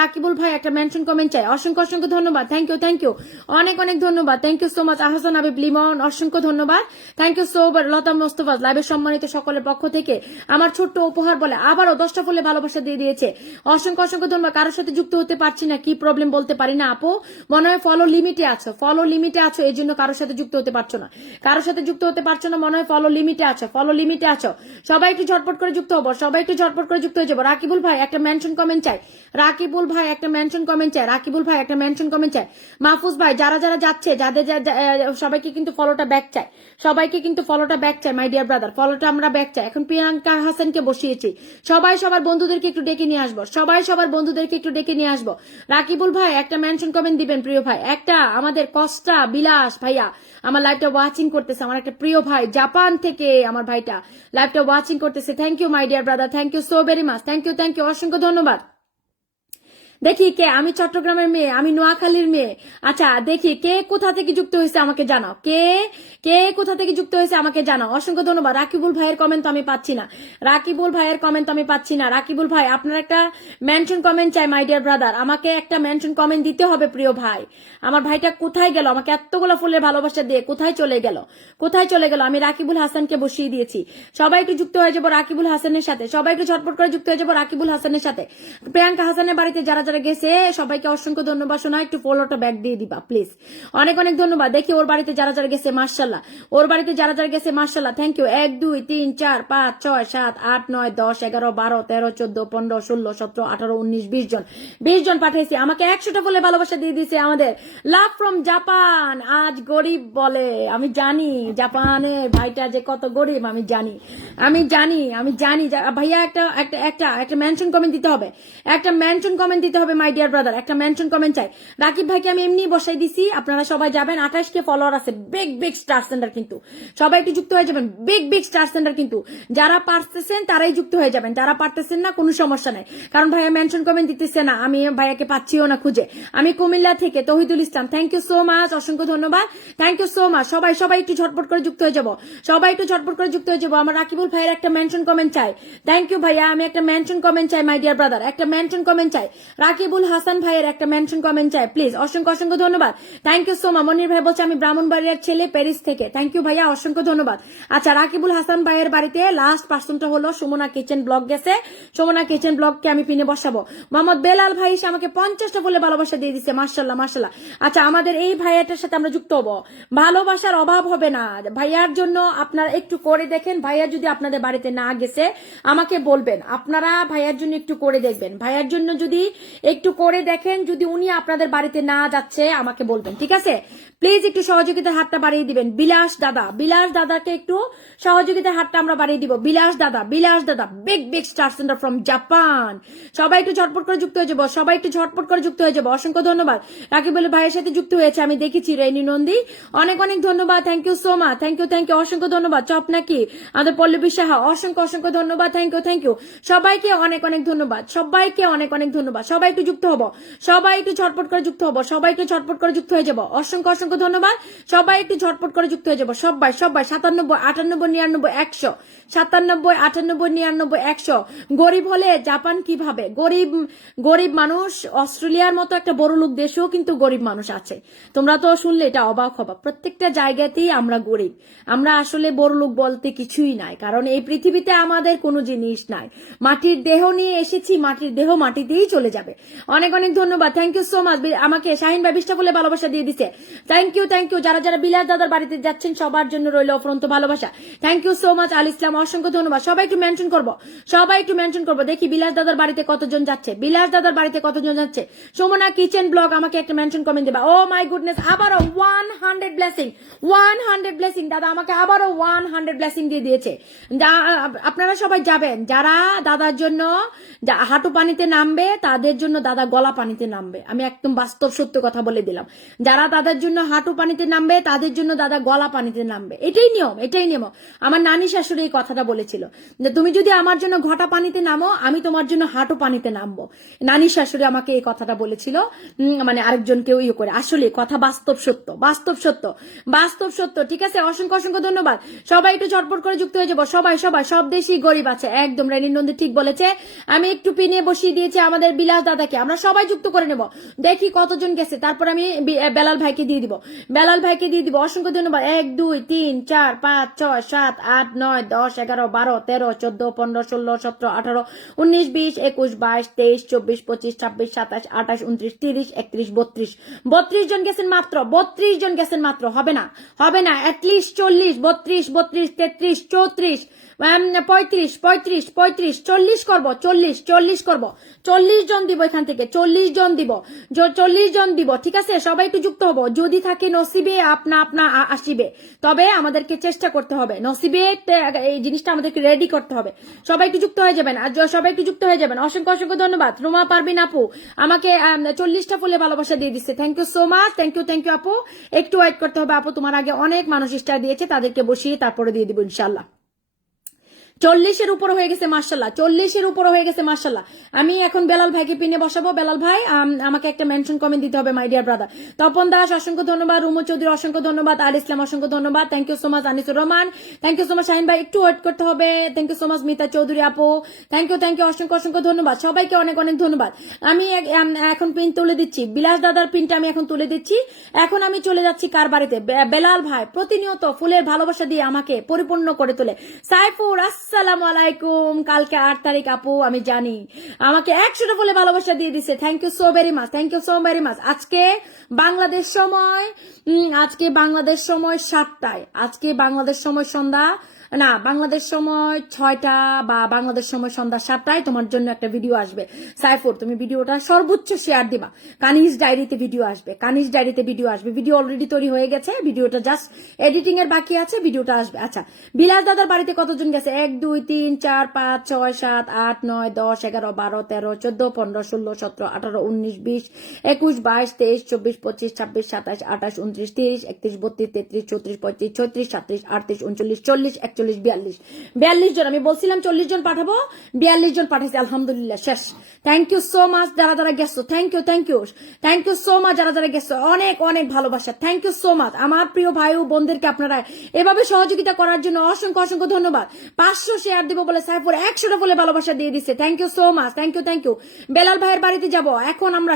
রাকিবুল ভাই একটা মেনশন কমেন্ট চাই, অসংখ্য অসংখ্য ধন্যবাদ, থ্যাংক ইউ অনেক অনেক ধন্যবাদ, thank you so much. Ahsan Habib Limon অসংখ্য ধন্যবাদ, thank you so much. Lata মোস্তফাজ লাইভের সম্মানিত সকলের পক্ষ থেকে আমার ছোট্ট উপহার বলে আবারও 10টা ফুলে ভালোবাসা দিয়ে দিয়েছে, অসংখ্য অসংখ্য ধন্যবাদ। কারোর সাথে যুক্ত হতে পারছি না, কি প্রবলেম বলতে পারি না আপু, মনে হয় ফলো লিমিটে আছো, ফলো লিমিটে আছো এই জন্য কারোর সাথে যুক্ত হতে পারছো না, কারোর সাথে যুক্ত হতে পারছো না, মনে হয় ফলো লিমিটে আছো, ফলো লিমিটে আছো। সবাই একটু ঝটপট করে যুক্ত হবো, সবাই একটু ঝটপট করে যুক্ত হয়ে যাবো। রাকিবুল ভাই একটা মেনশন কমেন্ট চাই, রাকিবুল ভাই একটা মেনশন কমেন্ট চাই, রাকিবুল ভাই একটা মেনশন কমেন্ট চাই। মাহফুজ ভাই যারা যারা যাচ্ছে যাদের সবাইকে কিন্তু ফলোটা ব্যাক চাই, সবাইকে কিন্তু ফলোটা ব্যাক চাই মাই ডিয়ার ব্রাদার, ফলোটা আমরা ব্যাক চাই। এখন প্রিয়াঙ্কা হাসানকে বসিয়েছি, সবাই সবার বন্ধুদেরকে একটু ডেকে নিয়ে আসবো, সবাই সবার বন্ধুদেরকে একটু ডেকে নিয়ে আসবো। রাকিবুল ভাই একটা মেনশন কমেন্ট দিবেন প্রিয় ভাই, একটা আমাদের কষ্টা বিলাস ভাইয়া আমার লাইভটা ওয়াচিং করতেছে, আমার একটা প্রিয় ভাই জাপান থেকে আমার ভাইটা লাইভটা ওয়াচিং করতেছে, thank you my dear brother, thank you so very much, thank you অসংখ্য ধন্যবাদ। দেখি কে, আমি চট্টগ্রামের মেয়ে, আমি নোয়াখালীর মেয়ে, আচ্ছা দেখি কে কোথা থেকে যুক্ত হয়েছে আমাকে জানাও, কে কে কোথা থেকে যুক্ত হয়েছে আমাকে জানাও, অসংখ্য ধন্যবাদ। রাকিবুল ভাইয়ের কমেন্ট তো আমি পাচ্ছি না, রাকিবুল ভাইয়ের কমেন্ট আমি পাচ্ছি না। রাকিবুল ভাই আপনার একটা মেনশন কমেন্ট চাই মাই ডিয়ার ব্রাদার, আমাকে একটা মেনশন কমেন্ট দিতে হবে প্রিয় ভাই। আমার ভাইটা কোথায় গেল, আমাকে এতগুলো ফুলের ভালোবাসা দিয়ে কোথায় চলে গেল, কোথায় চলে গেল? আমি রাকিবুল হাসানকে বসিয়ে দিয়েছি, সবাই একটু যুক্ত হয়ে যাবো রাকিবুল হাসানের সাথে, সবাই একটু ঝটপট করে যুক্ত হয়ে যাবো রাকিবুল হাসানের সাথে। প্রিয়াঙ্কা হাসানের বাড়িতে যারা যারা গেছে সবাইকে অসংখ্য ধন্যবাদ, শোনা একটু ফলোটা ব্যাক দিয়ে দিবা প্লিজ, অনেক অনেক ধন্যবাদ। দেখি ওর বাড়িতে যারা যারা গেছে মার্শাল্লাহ, ওর বাড়িতে যারা যারা গেছে মার্শাল্লাহ, থ্যাংক ইউ। 1 2 3 4 5 6 7 8 9 10 11 12 13 14 15 16 17 18 19 20 জন পাঠিয়েছি, আমাকে 100টা বলে ভালোবাসা দিয়ে দিয়েছে আমাদের লাভ ফ্রম জাপান। আজ গরিব বলে, আমি জানি জাপানের ভাইটা যে কত গরিব, আমি জানি ভাইয়া একটা একটা একটা একটা মেনশন কমেন্ট দিতে হবে, একটা মেনশন কমেন্ট দিতে হবে মাই ডিয়ার ব্রাদার, একটা মেনশন কমেন্ট চাই। রাকিব ভাইকে আমি এমনি বসাই দিছি, আপনারা সবাই যাবেন, 28 কে ফলোয়ার আছে, বিগ স্টার সেন্টার, কিন্তু সবাই একটু যুক্ত হয়ে যাবেন, বিগ স্টার সেন্টার, কিন্তু যারা পারতেছেন তারাই যুক্ত হয়ে যাবেন, যারা পারতেছেন না কোনো সমস্যা নাই, কারণ ভাইয়া মেনশন কমেন্ট দিতেছে না, আমি ভাইয়াকে পাচ্ছিও না খুঁজে। আমি কুমিল্লা থেকে তহিদুল ইসলাম, থ্যাংক ইউ সো মাচ, অসংখ্য ধন্যবাদ, থ্যাংক ইউ সো মাচ। সবাই একটু ঝটপট করে যুক্ত হয়ে যাবো, সবাই একটু ঝটপট করে যুক্ত হয়ে যাবো। আমার রাকিবুল ভাইয়ের একটা মেনশন কমেন্ট চাই, থ্যাংক ইউ ভাইয়া, আমি একটা মেনশন কমেন্ট চাই মাই ডিয়ার ব্রাদার, একটা মেনশন কমেন্ট চাই। রাকিবুল হাসান ভাইয়ের একটা মেনশন কমেন্ট চাই প্লিজ, অসংখ্য অসংখ্য ধন্যবাদ, থ্যাংক ইউ সো মাচ। মনির ভাই বলছে আমি ব্রাহ্মণবাড়িয়ার ছেলে প্যারিস থেকে, থ্যাংক ইউ ভাইয়া, অসংখ্য ধন্যবাদ। আচ্ছা রাকিবুল হাসান ভাইয়ের বাড়িতে লাস্ট পার্সনটা হলো সুমনা কিচেন ব্লগ গেছে, সুমনা কিচেন ব্লগকে আমি পিনে বসাবো। মোহাম্মদ বেলাল ভাই এসে আমাকে 50টা বলে ভালোবাসা দিয়ে দিচ্ছে, মার্শাল্লাহ। আচ্ছা আমাদের এই ভাইয়াটার সাথে আমরা যুক্ত হবো, ভালোবাসার অভাব হবে না ভাইয়ার জন্য, আপনারা একটু করে দেখেন, ভাইয়া যদি আপনাদের বাড়িতে না গেছে আমাকে বলবেন, আপনারা ভাইয়ার জন্য একটু করে দেখবেন, ভাইয়ার জন্য যদি একটু করে দেখেন, যদি উনি আপনাদের বাড়িতে না যাচ্ছে আমাকে বলবেন, ঠিক আছে? প্লিজ একটু সহযোগিতার হাতটা বাড়িয়ে দিবেন। বিলাস দাদাকে একটু সহযোগিতার হাতটা আমরা বাড়িয়ে দিব। বিলাস দাদা big star centre from Japan, সবাই একটু ঝটপট করে যুক্ত হয়ে যাবো, সবাই একটু ঝটপট করে যুক্ত হয়ে যাবো, অসংখ্য ধন্যবাদ। রাকিবুল ভাইয়ের সাথে যুক্ত হয়েছে আমি দেখেছি, রেনি নন্দী, অনেক অনেক ধন্যবাদ, thank you so much, thank you অসংখ্য ধন্যবাদ। চপ নাকি আমাদের পল্লবী সাহা, অসংখ্য অসংখ্য ধন্যবাদ, থ্যাংক ইউ সবাইকে অনেক অনেক ধন্যবাদ, সবাইকে অনেক অনেক ধন্যবাদ। সবাই সবাই একটু যুক্ত হবো, সবাই একটু ঝটপট করে যুক্ত হবো, সবাইকে ঝটপট করে যুক্ত হয়ে যাবো। অসংখ্য অসংখ্য ধন্যবাদ, সবাই একটু ঝটপট করে যুক্ত হয়ে যাবো। সবাই সবাই 97, 98, 99, 100, 97, 98, 99, 100। গরিব হলে জাপান কিভাবে? গরিব গরিব মানুষ, অস্ট্রেলিয়ার মতো একটা বড় লোক দেশেও কিন্তু গরিব মানুষ আছে। তোমরা তো শুনলে এটা অবাক হবা, প্রত্যেকটা জায়গাতেই আমরা গরিব। আমরা আসলে বড় লোক বলতে কিছুই নাই, কারণ এই পৃথিবীতে আমাদের কোনো জিনিস নাই। মাটির দেহ নিয়ে এসেছি, মাটির দেহ মাটিতেই চলে যাবে। অনেক অনেক ধন্যবাদ, থ্যাংক ইউ সো মাচ। আমাকে শাহিন ভাই 20টা বলে ভালোবাসা দিয়ে দিছে, থ্যাংক ইউ থ্যাংক ইউ। যারা যারা বিলাস দাদার বাড়িতে যাচ্ছেন সবার জন্য রইল অফুরন্ত ভালোবাসা, থ্যাংক ইউ সো মাচ। আল ইসলাম অসংখ্য ধন্যবাদ। সবাই একটু মেনশন করবো, সবাই একটু মেনশন করবো, দেখি বিলাস দাদার বাড়িতে কতজন যাচ্ছে, বিলাস দাদার বাড়িতে কতজন যাচ্ছে। সুমনা কিচেন ব্লগ আমাকে একটা মেনশন কমেন্ট দেবা। ও মাই গুডনেস, আবারও 100 ব্লেসিং, 100 ব্লেসিং। দাদা আমাকে আবারও 100 ব্লেসিং দিয়ে দিয়েছে। আপনারা সবাই যাবেন, যারা দাদার জন্য হাঁটু পানিতে নামবে তাদের জন্য দাদা গলা পানিতে নামবে। আমি একদম বাস্তব সত্য কথা বলে দিলাম, যারা দাদার জন্য হাঁটু পানিতে নামবে তাদের জন্য দাদা গলা পানিতে নামবে। এটাই নিয়ম, এটাই নিয়ম। আমার নানি শাশুড়ি এই কথাটা বলেছিল যে তুমি যদি আমার জন্য ঘটা পানিতে নামো, আমি তোমার জন্য হাঁটু পানিতে নামবো। নানি শাশুড়ি আমাকে এই কথাটা বলেছিল, মানে আরেকজনকে ইয়ে করে। আসলে কথা বাস্তব সত্য, বাস্তব সত্য, বাস্তব সত্য। ঠিক আছে, অসংখ্য অসংখ্য ধন্যবাদ। সবাই একটু ঝটপট করে যুক্ত হয়ে যাবো, সবাই সবাই। সব দেশই গরিব আছে, একদম রেনিন নন্দী ঠিক বলেছে। আমি একটু পিনিয়ে বসিয়ে দিয়েছি আমাদের বিলাস দাদাকে, আমরা সবাই যুক্ত করে নেব, দেখি কতজন গেছে, তারপর আমি বেলাল ভাইকে দিয়ে দিব, বেলাল ভাইকে দিয়ে দিব। অসংখ্য ধন্যবাদ। 1 2 3 4 5 6 7 8 9 10 11 12 13 14 15 16 17 18 19 20 21 22 23 24 25 26 27 28 29 30 31 32 32 জন গেছেন মাত্র, 32 জন গেছেন মাত্র। হবে না, হবে না, অ্যাটলিস্ট 40, 32 32 33 34 35 35 35 40 করবো, 40 করবো, 40 জন দিব এখান থেকে, 40 জন দিব, 40 জন দিব। ঠিক আছে, সবাই একটু যুক্ত হবো। যদি থাকে নসিবে আপনা আপনা আসিবে, তবে আমাদেরকে চেষ্টা করতে হবে, নসিবে এই জিনিসটা আমাদেরকে রেডি করতে হবে। সবাই একটু যুক্ত হয়ে যাবেন, আর সবাই একটু যুক্ত হয়ে যাবেন। অসংখ্য অসংখ্য ধন্যবাদ। রুমা পারবিন আপু আমাকে 40টা ফুলে ভালোবাসা দিয়ে দিচ্ছে, thank you so much, thank you আপু। একটু ওয়েট করতে হবে আপু, তোমার আগে অনেক মানুষ স্টার দিয়েছে, তাদেরকে বসিয়ে তারপরে দিয়ে দিব ইনশাল্লাহ। 40-এর উপর হয়ে গেছে মাশাল্লাহ, 40-এর উপর হয়ে গেছে মাশাল্লাহ। আমি এখন বেলাল ভাইকে পিনে বসাবো। বেলাল ভাই আমাকে একটা মেনশন কমেন্ট দিতে হবে, মাই ডিয়ার ব্রাদার। তপন দাস অসংখ্য ধন্যবাদ, রুমু চৌধুরী অসংখ্য ধন্যবাদ, আল ইসলাম অসংখ্য ধন্যবাদ, thank you so much. Anisur Rahman thank you so much. Shahin ভাই একটু ওয়েট করতে হবে, thank you so much. Mita Chowdhury আপু থ্যাংক ইউ অসংখ্য অসংখ্য ধন্যবাদ, সবাইকে অনেক অনেক ধন্যবাদ। আমি এখন পিন তুলে দিচ্ছি, বিলাস দাদার পিনটা আমি এখন তুলে দিচ্ছি। এখন আমি চলে যাচ্ছি কার বাড়িতে? বেলাল ভাই প্রতিনিয়ত ফুলের ভালোবাসা দিয়ে আমাকে পরিপূর্ণ করে তোলে। সাইফুর আসসালামু আলাইকুম, কালকে 8 তারিখ আপু, আমি জানি আমাকে 100টা বলে ভালোবাসা দিয়ে দিছে, thank you so very much, thank you so very much. আজকে বাংলাদেশ সময় 7টায়, আজকে বাংলাদেশ সময় সন্ধ্যা না, বাংলাদেশ সময় 6টা বা বাংলাদেশ সময় সন্ধ্যা 7টায় তোমার জন্য একটা ভিডিও আসবে। সাইফুর তুমি ভিডিওটা সর্বোচ্চ শেয়ার দিবা, কানিজ ডায়েরিতে ভিডিও আসবে, কানিজ ডায়েরিতে ভিডিও আসবে। ভিডিও অলরেডি তৈরি হয়ে গেছে, ভিডিওটা জাস্ট এডিটিং এর বাকি আছে, ভিডিওটা আসবে। আচ্ছা, বিলাস দাদার বাড়িতে কতজন গেছে? 1 2 3 4 5 6 7 8 9 10 11 12 13 14 15 16 17 18 19 20 21 22 23 24 25 26 27 28 29 30 31 32 33 34 35 36 37 38 39 40 41 42 জন। আমি বলছিলাম 40 জন পাঠাবো, 42 জন পাঠাইছি, আলহামদুলিল্লাহ শেষ। থ্যাংক ইউ সো মাচ যারা যারা গেছো, থ্যাংক ইউ সো মাচ যারা যারা গেছো, অনেক অনেক ভালোবাসা, থ্যাংক ইউ সো মাচ। আমার প্রিয় ভাই ও বোনদেরকে আপনারা এভাবে সহযোগিতা করার জন্য অসংখ্য অসংখ্য ধন্যবাদ। 500 শেয়ার দিব বলে সাইফুর 100টা বলে ভালোবাসা দিয়ে দিচ্ছে, thank you so much, thank you. Belal ভাইয়ের বাড়িতে যাব এখন আমরা,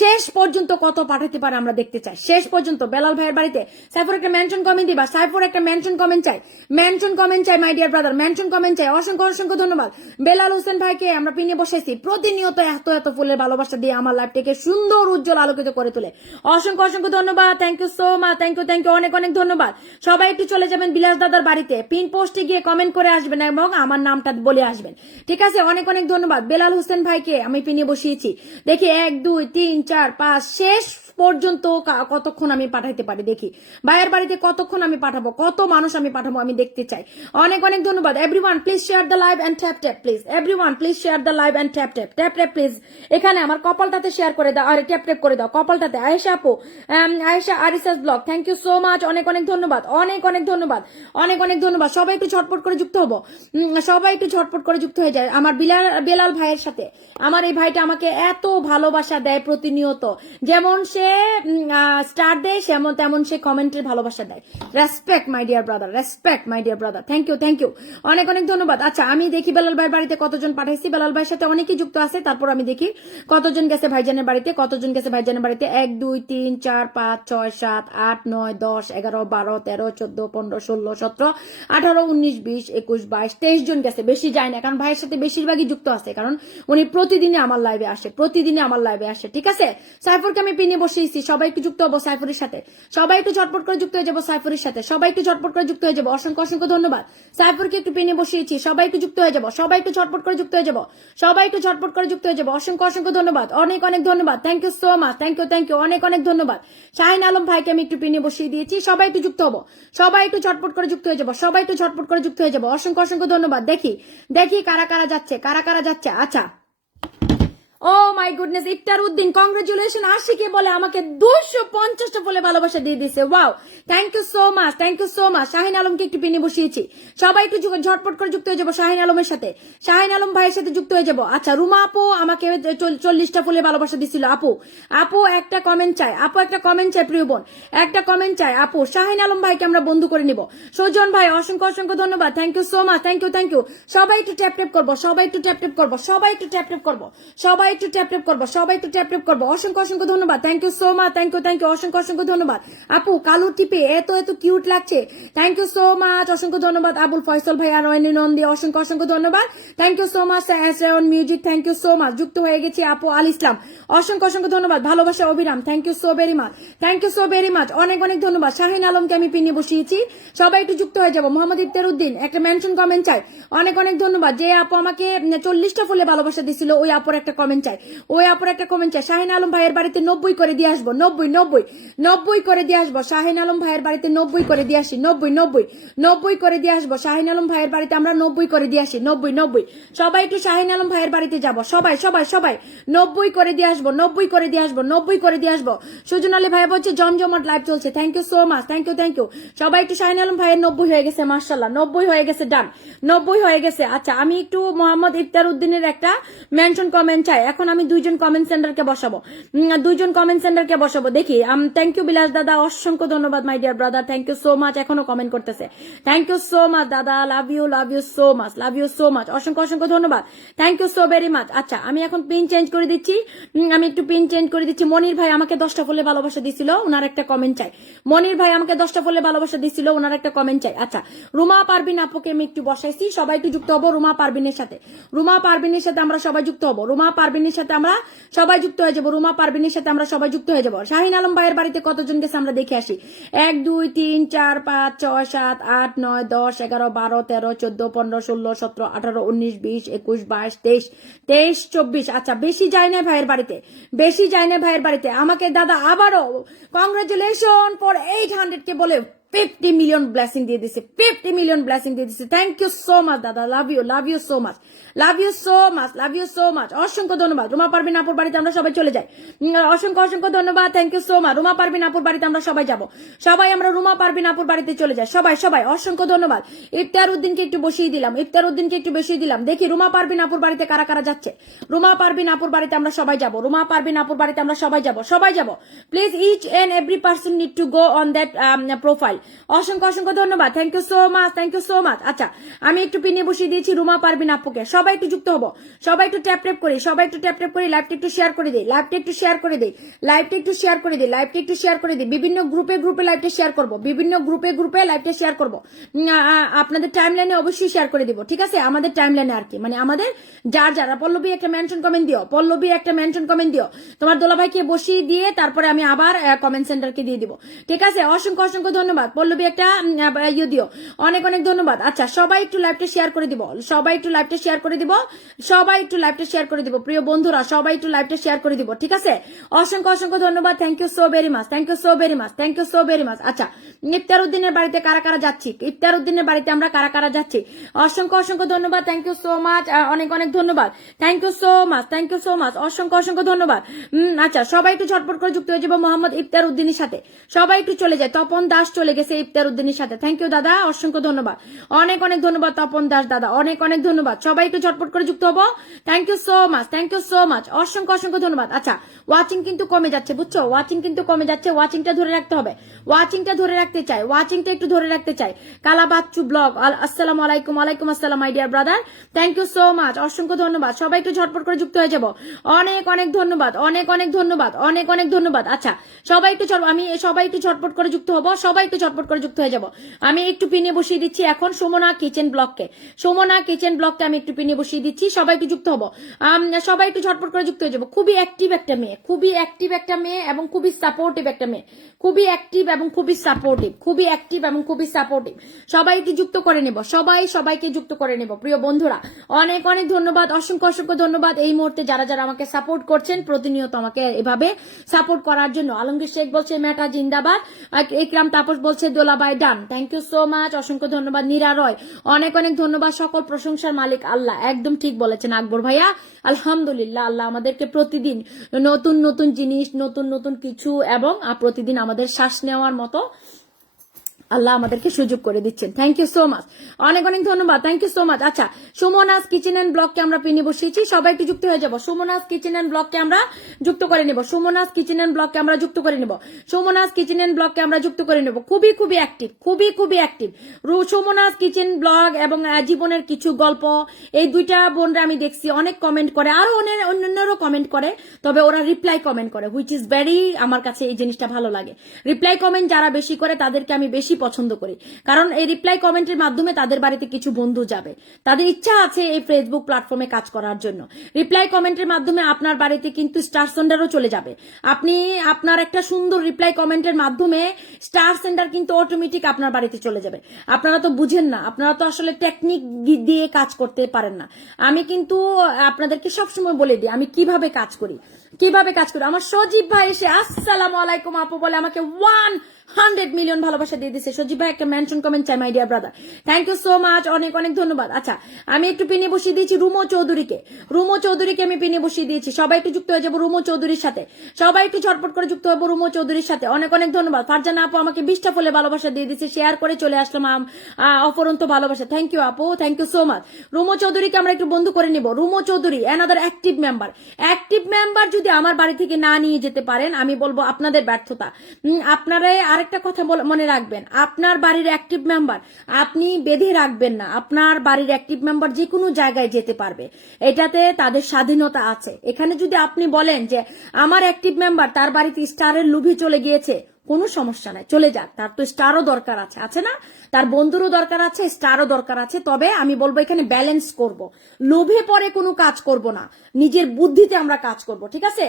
শেষ পর্যন্ত কত পাঠাতে পারে আমরা দেখতে চাই, শেষ পর্যন্ত বেলাল ভাইয়ের বাড়িতে। সাইফুর একটা মেনশন কমেন্ট দিবা, সাইফুর একটা মেনশন কমেন্ট চাই, মেনশন কমেন্ট চাই my dear brother, mention comment চাই। অসংখ্য অসংখ্য ধন্যবাদ। বেলাল হোসেন ভাইকে আমরা পিনে বসেছি, প্রতিনিয়ত এত এত ফুলের ভালোবাসা দিয়ে আমার লাইফটাকে সুন্দর উজ্জ্বল আলোকিত করে তোলে। অসংখ্য অসংখ্য ধন্যবাদ, thank you so much, thank you অনেক অনেক ধন্যবাদ। সবাই একটু চলে যাবেন বিলাস দাদার বাড়িতে, পিন পোস্টে গিয়ে কমেন্ট করে আসবেন এবং আমার নামটা বলে আসবেন, ঠিক আছে? অনেক অনেক ধন্যবাদ। বেলাল হোসেন ভাইকে আমি পিনে বসিয়েছি, দেখি 1 2 3 4 5 শেষ পর্যন্ত কতক্ষণ আমি পাঠাইতে পারি, দেখি ভাইয়ের বাড়িতে কতক্ষণ আমি পাঠাবো, কত মানুষ আমি পাঠাবো, আমি দেখতে দেখতে চাই। অনেক অনেক ধন্যবাদ। Everyone please share the live and tap tap please. Everyone please share the live and tap tap tap tap please. এখানে আমার কপালটাতে শেয়ার করে দাও, আরে ট্যাপ ট্যাপ করে দাও কপালটাতে। আয়েশা আপু, আয়েশা আরিসাস blog, thank you so much, অনেক অনেক ধন্যবাদ, অনেক অনেক ধন্যবাদ, অনেক অনেক ধন্যবাদ। সবাই একটু ঝটপট করে যুক্ত হবো, সবাই একটু ঝটপট করে যুক্ত হয়ে যায় আমার বেলাল ভাইয়ের সাথে। আমার এই ভাইটা আমাকে এত ভালোবাসা দেয় প্রতিনিয়ত, যেমন সে স্টার দেয় তেমন সে কমেন্টের ভালোবাসা দেয়। Respect my dear brother, respect my dear brother, thank you thank you, অনেক অনেক ধন্যবাদ। আচ্ছা আমি দেখি বেলাল ভাইয়ের বাড়িতে কতজন পাঠাইছি। বেলাল ভাইয়ের সাথে অনেকেই যুক্ত আছে, তারপর আমি দেখি কতজন গেছে ভাইজানের বাড়িতে, কতজন গেছে ভাইজানের বাড়িতে। 1 2 3 4 5 6 7 8 9 10 11 12 13 14 15 16 17 18 19 20 21 22 23 জন গেছে, বেশি যায় না, কারণ ভাইয়ের সাথে বেশিরভাগই যুক্ত আছে, কারণ উনি প্রতিদিনই আমার লাইভে আসে, প্রতিদিনই আমার লাইভে আসে। ঠিক আছে, সাইফুরকে আমি পিনে বসিয়েছি, সবাই একটু যুক্ত হবো সাইফুরের সাথে, সবাই একটু ঝটপট করে যুক্ত হয়ে যাবো সাইফুরের সাথে, সবাই একটু ঝটপট করে যুক্ত হয়ে যাবো। অসংখ্য অসংখ্য ধন্যবাদ। সাইফুরকে একটু পিনে বসিয়েছি, সবাই একটু যুক্ত হয়ে যাবো, সবাই একটু ঝটপট করে যুক্ত হয়ে যাবো, সবাই একটু ঝটপট করে যুক্ত হয়ে যাবো। অসংখ্য অসংখ্য ধন্যবাদ, অনেক অনেক ধন্যবাদ, thank you so much, thank you, অনেক অনেক ধন্যবাদ। শাহিন আলম ভাইকে আমি একটু পিনে বসিয়ে দিয়েছি, সবাই একটু যুক্ত হবো, সবাই একটু ঝটপট করে যুক্ত হয়ে যাবো, সবাই একটু ঝটপট করে যুক্ত হয়ে যাবো। অসংখ্য অসংখ্য ধন্যবাদ। দেখি দেখি কারা কারা যাচ্ছে, কারা কারা যাচ্ছে। আচ্ছা, oh my goodness, Iftar Uddin congratulation, আশিকে বলে আমাকে 250টা বলে ভালোবাসা দিয়ে দিয়েছে। Wow, thank you so much, thank you so much. Shahin আলমকে একটু পিনে বসিয়েছি, সবাই একটু ঝটপট করে যুক্ত হয়ে যাবো শাহিন আলমের সাথে, শাহিন আলম ভাইয়ের সাথে যুক্ত হয়ে যাবো। আচ্ছা, রুমা আপু আমাকে 40টা ফুলে ভালোবাসা দিছিল। আপু আপু একটা কমেন্ট চাই, আপু একটা কমেন্ট চাই, প্রিয় বোন একটা কমেন্ট চাই আপু। শাহিন আলম ভাইকে আমরা বন্ধু করে নিব। সুজন ভাই অসংখ্য অসংখ্য ধন্যবাদ, thank you so much, thank you. সবাই একটু ট্যাপ ট্যাপ করবো, সবাই একটু ট্যাপ ট্যাপ করবো, সবাই একটু ট্যাপ ট্যাপ করবো, সবাই একটু ট্যাপ ট্যাপ করবো, সবাই একটু ট্যাপ ট্যাপ করবো। অসংখ্য অসংখ্য ধন্যবাদ, thank you so much, thank you, অসংখ্য অসংখ্য ধন্যবাদ। আপু কালুর টিপে এত এত কিউট লাগছে, থ্যাংক ইউ সো মাচ, অসংখ্য ধন্যবাদ। আবুল ফয়সল ভাই আর নন্দী অসংখ্য অসংখ্য ধন্যবাদ, thank you so much. Music thank you so much, যুক্ত হয়ে গেছি আপু আল ইসলাম, অসংখ্য অসংখ্য ধন্যবাদ। ভালোবাসা অবিরাম, thank you so very much, thank you so very much, অনেক অনেক ধন্যবাদ। শাহিন আলমকে আমি পিনে বসিয়েছি, সবাই একটু যুক্ত হয়ে যাবো। মোহাম্মদ ইফতার উদ্দিন একটা মেনশন কমেন্ট চাই, অনেক অনেক ধন্যবাদ। যে আপু আমাকে 40টা ফুলে ভালোবাসা দিছিল, ওই আপুর একটা কমেন্ট চাই, ওই আপুর একটা কমেন্ট চাই। শাহিন আলম ভাইয়ের বাড়িতে 90 করে দিয়ে আসবো, 90 করে দিয়ে আসবো। শাহিন আলম ভাইয়ের বাড়িতে 90 করে দিয়ে আসি, 90 করে দিয়ে আসবো। শাহিন আলম ভাইয়ের বাড়িতে আমরা 90 করে দিয়ে আসি, 90। সবাই একটু শাহিন আলম ভাইয়ের বাড়িতে যাবো, সবাই সবাই সবাই 90 করে দিয়ে আসবো, 90 করে দিয়ে আসবো, 90 করে দিয়ে আসবো। সুজন আলী ভাই বলছে জমজমাট লাইভ চলছে, thank you so much, thank you. সবাই একটু শাহিন আলম ভাইয়ের 90 হয়ে গেছে, মার্শাল্লাহ 90 হয়ে গেছে, ডান 90 হয়ে গেছে। আচ্ছা, আমি একটু মোহাম্মদ ইফতার উদ্দিনের একটা মেনশন কমেন্ট চাই। এখন আমি দুইজন কমেন্ট সেন্টারকে বসাবো, দুইজন কমেন্ট সেন্টারকে বসাবো। দেখি, থ্যাংক ইউ বিলাস দাদা, অসংখ্য ধন্যবাদ my dear brother, thank you so much. এখনো কমেন্ট করতেছে, থ্যাংক ইউ সো মাচ দাদা, লাভ ইউ সো মাচ, অসংখ্য অসংখ্য ধন্যবাদ, thank you so very much. আচ্ছা, আমি এখন পিন চেঞ্জ করে দিচ্ছি, আমি একটু পিন চেঞ্জ করে দিচ্ছি। মনির ভাই আমাকে 10টা ফুলে ভালোবাসা দিছিল, ওনার একটা কমেন্ট চাই। মনির ভাই আমাকে 10টা ফুলে ভালোবাসা দিছিল, ওনার একটা কমেন্ট চাই। আচ্ছা, রুমা পারবিন আপুকে আমি একটু বসাইছি, সবাই একটু যুক্ত হবো রুমা পারবিনের সাথে, রুমা পারবিনের সাথে আমরা সবাই যুক্ত হবো, রুমা পারবিনের সাথে আমরা সবাই যুক্ত হয়ে যাবো, রুমা পারবিনের সাথে আমরা সবাই যুক্ত হয়ে যাবো। শাহিন আলম ভাইয়ের বাড়িতে কতজন গেছে আমরা দেখে আসি। 1 2 3 4 5 6 7 8 9 10 11 12 13 14 15 16 17 18 19 20 21 22 23 24। আচ্ছা, বেশি যায় না ভাইয়ের বাড়িতে, বেশি যায় না ভাইয়ের বাড়িতে। আমাকে দাদা আবারও কংগ্রেচুলেশন ফর 800 কে বলে 50 মিলিয়ন ব্লেসিং দিয়ে দিছে, 50 মিলিয়ন ব্লেসিং দিয়ে দিছে। থ্যাংক ইউ সো মাচ দাদা, love you so much, love you so much, অসংখ্য ধন্যবাদ। রুমা পারবিন আপুর বাড়িতে আমরা সবাই চলে যাই, অসংখ্য অসংখ্য ধন্যবাদ, thank you so much. Ruma Parbin আপুর বাড়িতে আমরা সবাই যাবো, সবাই আমরা রুমা পারবিন আপুর বাড়িতে চলে যাই, সবাই সবাই, অসংখ্য ধন্যবাদ। ইফতার উদ্দিনকে একটু বসিয়ে দিলাম, ইফতার উদ্দিনকে একটু বসিয়ে দিলাম। দেখি রুমা পারবিন আপুর বাড়িতে কারা কারা যাচ্ছে। রুমা পারবিন আপুর বাড়িতে আমরা সবাই যাবো, রুমা পারবিন আপুর বাড়িতে আমরা সবাই যাবো, সবাই যাবো। Please each and every person need to go on that profile. অসংখ্য অসংখ্য ধন্যবাদ, thank you so much, thank you so much. আচ্ছা, আমি একটু পিনে বসিয়ে দিয়েছি রুমা পারবিন আপুকে, সবাই একটু যুক্ত হবো, সবাই একটু ট্যাপ ট্যাপ করি, সবাই একটু ট্যাপ ট্যাপ করি। লাইভটা একটু শেয়ার করে দিই, লাইভটা একটু শেয়ার করে দিই, লাইভটা একটু শেয়ার করে দিই, লাইভটা একটু শেয়ার করে দিই। বিভিন্ন গ্রুপে গ্রুপে লাইভটা শেয়ার করবো, বিভিন্ন গ্রুপে গ্রুপে লাইভটা শেয়ার করবো। আপনাদের টাইম লাইনে অবশ্যই শেয়ার করে দিব, ঠিক আছে? আমাদের টাইম লাইনে আর কি, মানে আমাদের যার যারা। পল্লবী একটা মেনশন কমেন্ট দিও, পল্লবী একটা মেনশন কমেন্ট দিও, তোমার দোলাভাইকে বসিয়ে দিয়ে তারপরে আমি আবার কমেন্ট সেন্টারকে দিয়ে দিব, ঠিক আছে? অসংখ্য অসংখ্য ধন্যবাদ। পল্লবী একটা ইয়ে দিও, অনেক অনেক ধন্যবাদ। আচ্ছা সবাই একটু লাইভটা শেয়ার করে দিব, সবাই একটু লাইভটা শেয়ার করে দিব, সবাই একটু লাইভটা শেয়ার করে দিব প্রিয় বন্ধুরা, সবাই একটু লাইভটা শেয়ার করে দিব, ঠিক আছে? অসংখ্য অসংখ্য ধন্যবাদ, thank you so very much, thank you so very much, thank you so very much. আচ্ছা ইফতার উদ্দিনের বাড়িতে কারা কারা যাচ্ছি, ইফতার উদ্দিনের বাড়িতে আমরা কারা কারা যাচ্ছি, অসংখ্য অসংখ্য ধন্যবাদ, থ্যাংক ইউ সো মাচ, অনেক অনেক ধন্যবাদ, thank you so much, thank you so much, অসংখ্য অসংখ্য ধন্যবাদ। আচ্ছা সবাই একটু ঝটপট করে যুক্ত হয়ে যাবো মোহাম্মদ ইফতার উদ্দিনের সাথে, সবাই একটু চলে যায়। তপন দাস চলে গেছে ইফতার উদ্দিনের সাথে, থ্যাংক ইউ দাদা, অসংখ্য ধন্যবাদ, অনেক অনেক ধন্যবাদ তপন দাস দাদা, অনেক অনেক ধন্যবাদ। সবাই একটু ঝটপট করে যুক্ত হবো, thank you so much, thank you so much, অসংখ্য অসংখ্য ধন্যবাদ। আচ্ছা ওয়াচিং কিন্তু কমে যাচ্ছে বুঝছো, ওয়াচিং কিন্তু কমে যাচ্ছে, ওয়াচিংটা ধরে রাখতে হবে, ওয়াচিংটা ধরে রাখতে চাই, ওয়াচিংটা একটু ধরে রাখতে চাই। কালাবাচ্চু ব্লগ, আসসালামু আলাইকুম, ওয়ালাইকুম আসসালাম my dear brother, thank you so much, অসংখ্য ধন্যবাদ। সবাই একটু ঝটপট করে যুক্ত হয়ে যাবো, অনেক অনেক ধন্যবাদ, অনেক অনেক ধন্যবাদ, অনেক অনেক ধন্যবাদ। আচ্ছা সবাই একটু আমি সবাই একটু ঝটপট করে যুক্ত হবো, সবাই একটু ঝটপট করে যুক্ত হয়ে যাবো। আমি একটু পিনে বসিয়ে দিচ্ছি এখন সুমনা কিচেন ব্লগকে, সুমনা কিচেন ব্লগকে আমি একটু পিনে বসিয়ে দিচ্ছি, সবাই একটু যুক্ত হবো, সবাই একটু ঝটপট করে যুক্ত হয়ে যাবো। খুবই অ্যাক্টিভ একটা মেয়ে, খুবই অ্যাক্টিভ একটা মেয়ে এবং খুবই সাপোর্টিভ একটা মেয়ে, খুবই অ্যাক্টিভ এবং খুবই সাপোর্টিভ, খুবই অ্যাক্টিভ এবং খুবই সাপোর্টিভ। সবাই একটু যুক্ত করে নেব, সবাই সবাইকে যুক্ত করে নেব প্রিয় বন্ধুরা, অনেক অনেক ধন্যবাদ, অসংখ্য অসংখ্য ধন্যবাদ এই মুহূর্তে যারা যারা আমাকে সাপোর্ট করছেন প্রতিনিয়ত আমাকে এভাবে সাপোর্ট করার জন্য। আলমগীর শেখ বলছে মেটা জিন্দাবাদ, ইকরাম তাপস বলছে দোলাবাই ডান, থ্যাংক ইউ সো মাচ, অসংখ্য ধন্যবাদ। নীরা রয় অনেক অনেক ধন্যবাদ, সকল প্রশংসার মালিক আল্লাহ, একদম ঠিক বলেছেন আকবর ভাইয়া, আলহামদুলিল্লাহ আল্লাহ আমাদেরকে প্রতিদিন নতুন নতুন জিনিস, নতুন নতুন কিছু এবং প্রতিদিন আমাদের শ্বাস নেওয়ার মতো আল্লাহ আমাদেরকে সুযোগ করে দিচ্ছেন, থ্যাংক ইউ সো মাচ, অনেক অনেক ধন্যবাদ, থ্যাংক ইউ সো মাচ। আচ্ছা সুমনাস কিচেন এন্ড ব্লগকে আমরা পিনে বসিয়েছি, সবাই একটু যুক্ত হয়ে যাবো, সুমনাস কিচেন এন্ড ব্লগকে আমরা যুক্ত করে নেব, সুমনাস কিচেন এন্ড ব্লগকে আমরা যুক্ত করে নেব, সুমনাস কিচেন এন্ড ব্লগকে আমরা যুক্ত করে নেব। খুবই খুবই অ্যাক্টিভ, খুবই খুবই অ্যাক্টিভ সুমনাস কিচেন ব্লগ এবং জীবনের কিছু গল্প, এই দুইটা বোনরা আমি দেখছি অনেক কমেন্ট করে, আরো অন্যান্যরও কমেন্ট করে, তবে ওরা রিপ্লাই কমেন্ট করে, হুইচ ইজ ভেরি, আমার কাছে এই জিনিসটা ভালো লাগে। রিপ্লাই কমেন্ট যারা বেশি করে তাদেরকে আমি বেশি পছন্দ করি, কারণ এই রিপ্লাই কমেন্টের মাধ্যমে তাদের বাড়িতে কিছু বন্ধু যাবে, তাদের ইচ্ছা আছে এই ফেসবুক প্ল্যাটফর্মে কাজ করার জন্য। রিপ্লাই কমেন্টের মাধ্যমে আপনার বাড়িতে কিন্তু স্টার সেন্ডারও চলে যাবে, আপনি আপনার একটা সুন্দর রিপ্লাই কমেন্টের মাধ্যমে স্টার সেন্ডার কিন্তু অটোমেটিক আপনার বাড়িতে চলে যাবে। আপনারা তো বুঝেন না, আপনারা তো আসলে টেকনিক দিয়ে কাজ করতে পারেন না। আমি কিন্তু আপনাদেরকে সবসময় বলে দিই আমি কিভাবে কাজ করি, কিভাবে কাজ করি। আমার সজীব ভাই এসে আসসালামু আলাইকুম আপু বলে আমাকে 100 মিলিয়ন ভালোবাসা দিয়ে দিচ্ছে। সজীব ভাই একটা মেনশন কমেন্ট চাই my dear brother, thank you so much, অনেক অনেক ধন্যবাদ। আচ্ছা আমি একটু পিনে বসিয়ে দিয়েছি রুমো চৌধুরীকে, রুমো চৌধুরীকে আমি পিনে বসিয়ে দিয়েছি, সবাই একটু যুক্ত হয়ে যাবো রুমো চৌধুরীর সাথে, সবাই একটু ঝটপট করে যুক্ত হবো রুমো চৌধুরীর সাথে, অনেক অনেক ধন্যবাদ। ফারজানা আপু আমাকে 20টা ফুলে ভালোবাসা দিয়ে দিচ্ছে, শেয়ার করে চলে আসলাম অপরন্ত ভালোবাসা, থ্যাংক ইউ আপু, thank you so much. Rumo চৌধুরীকে আমরা একটু বন্ধু করে নিব, Rumo Chowdhury another active member, active member যদি আমার বাড়ি থেকে না নিয়ে যেতে পারেন আমি বলবো আপনাদের ব্যর্থতা। আপনারা আরেকটা কথা মনে রাখবেন, আপনার বাড়ির অ্যাক্টিভ মেম্বার আপনি বেঁধে রাখবেন না, আপনার বাড়ির অ্যাক্টিভ মেম্বার যে কোনো জায়গায় যেতে পারবে, এটাতে তাদের স্বাধীনতা আছে। এখানে যদি আপনি বলেন যে আমার অ্যাক্টিভ মেম্বার তার বাড়িতে স্টারের লুভে চলে গিয়েছে, কোনো সমস্যা নাই, চলে যাক, তার তো স্টারও দরকার আছে, আছে না, তার বন্ধুরও দরকার আছে, স্টারও দরকার আছে। তবে আমি বলবো এখানে ব্যালেন্স করব, লোভে পরে কোনো কাজ করব না, নিজের বুদ্ধিতে আমরা কাজ করব, ঠিক আছে,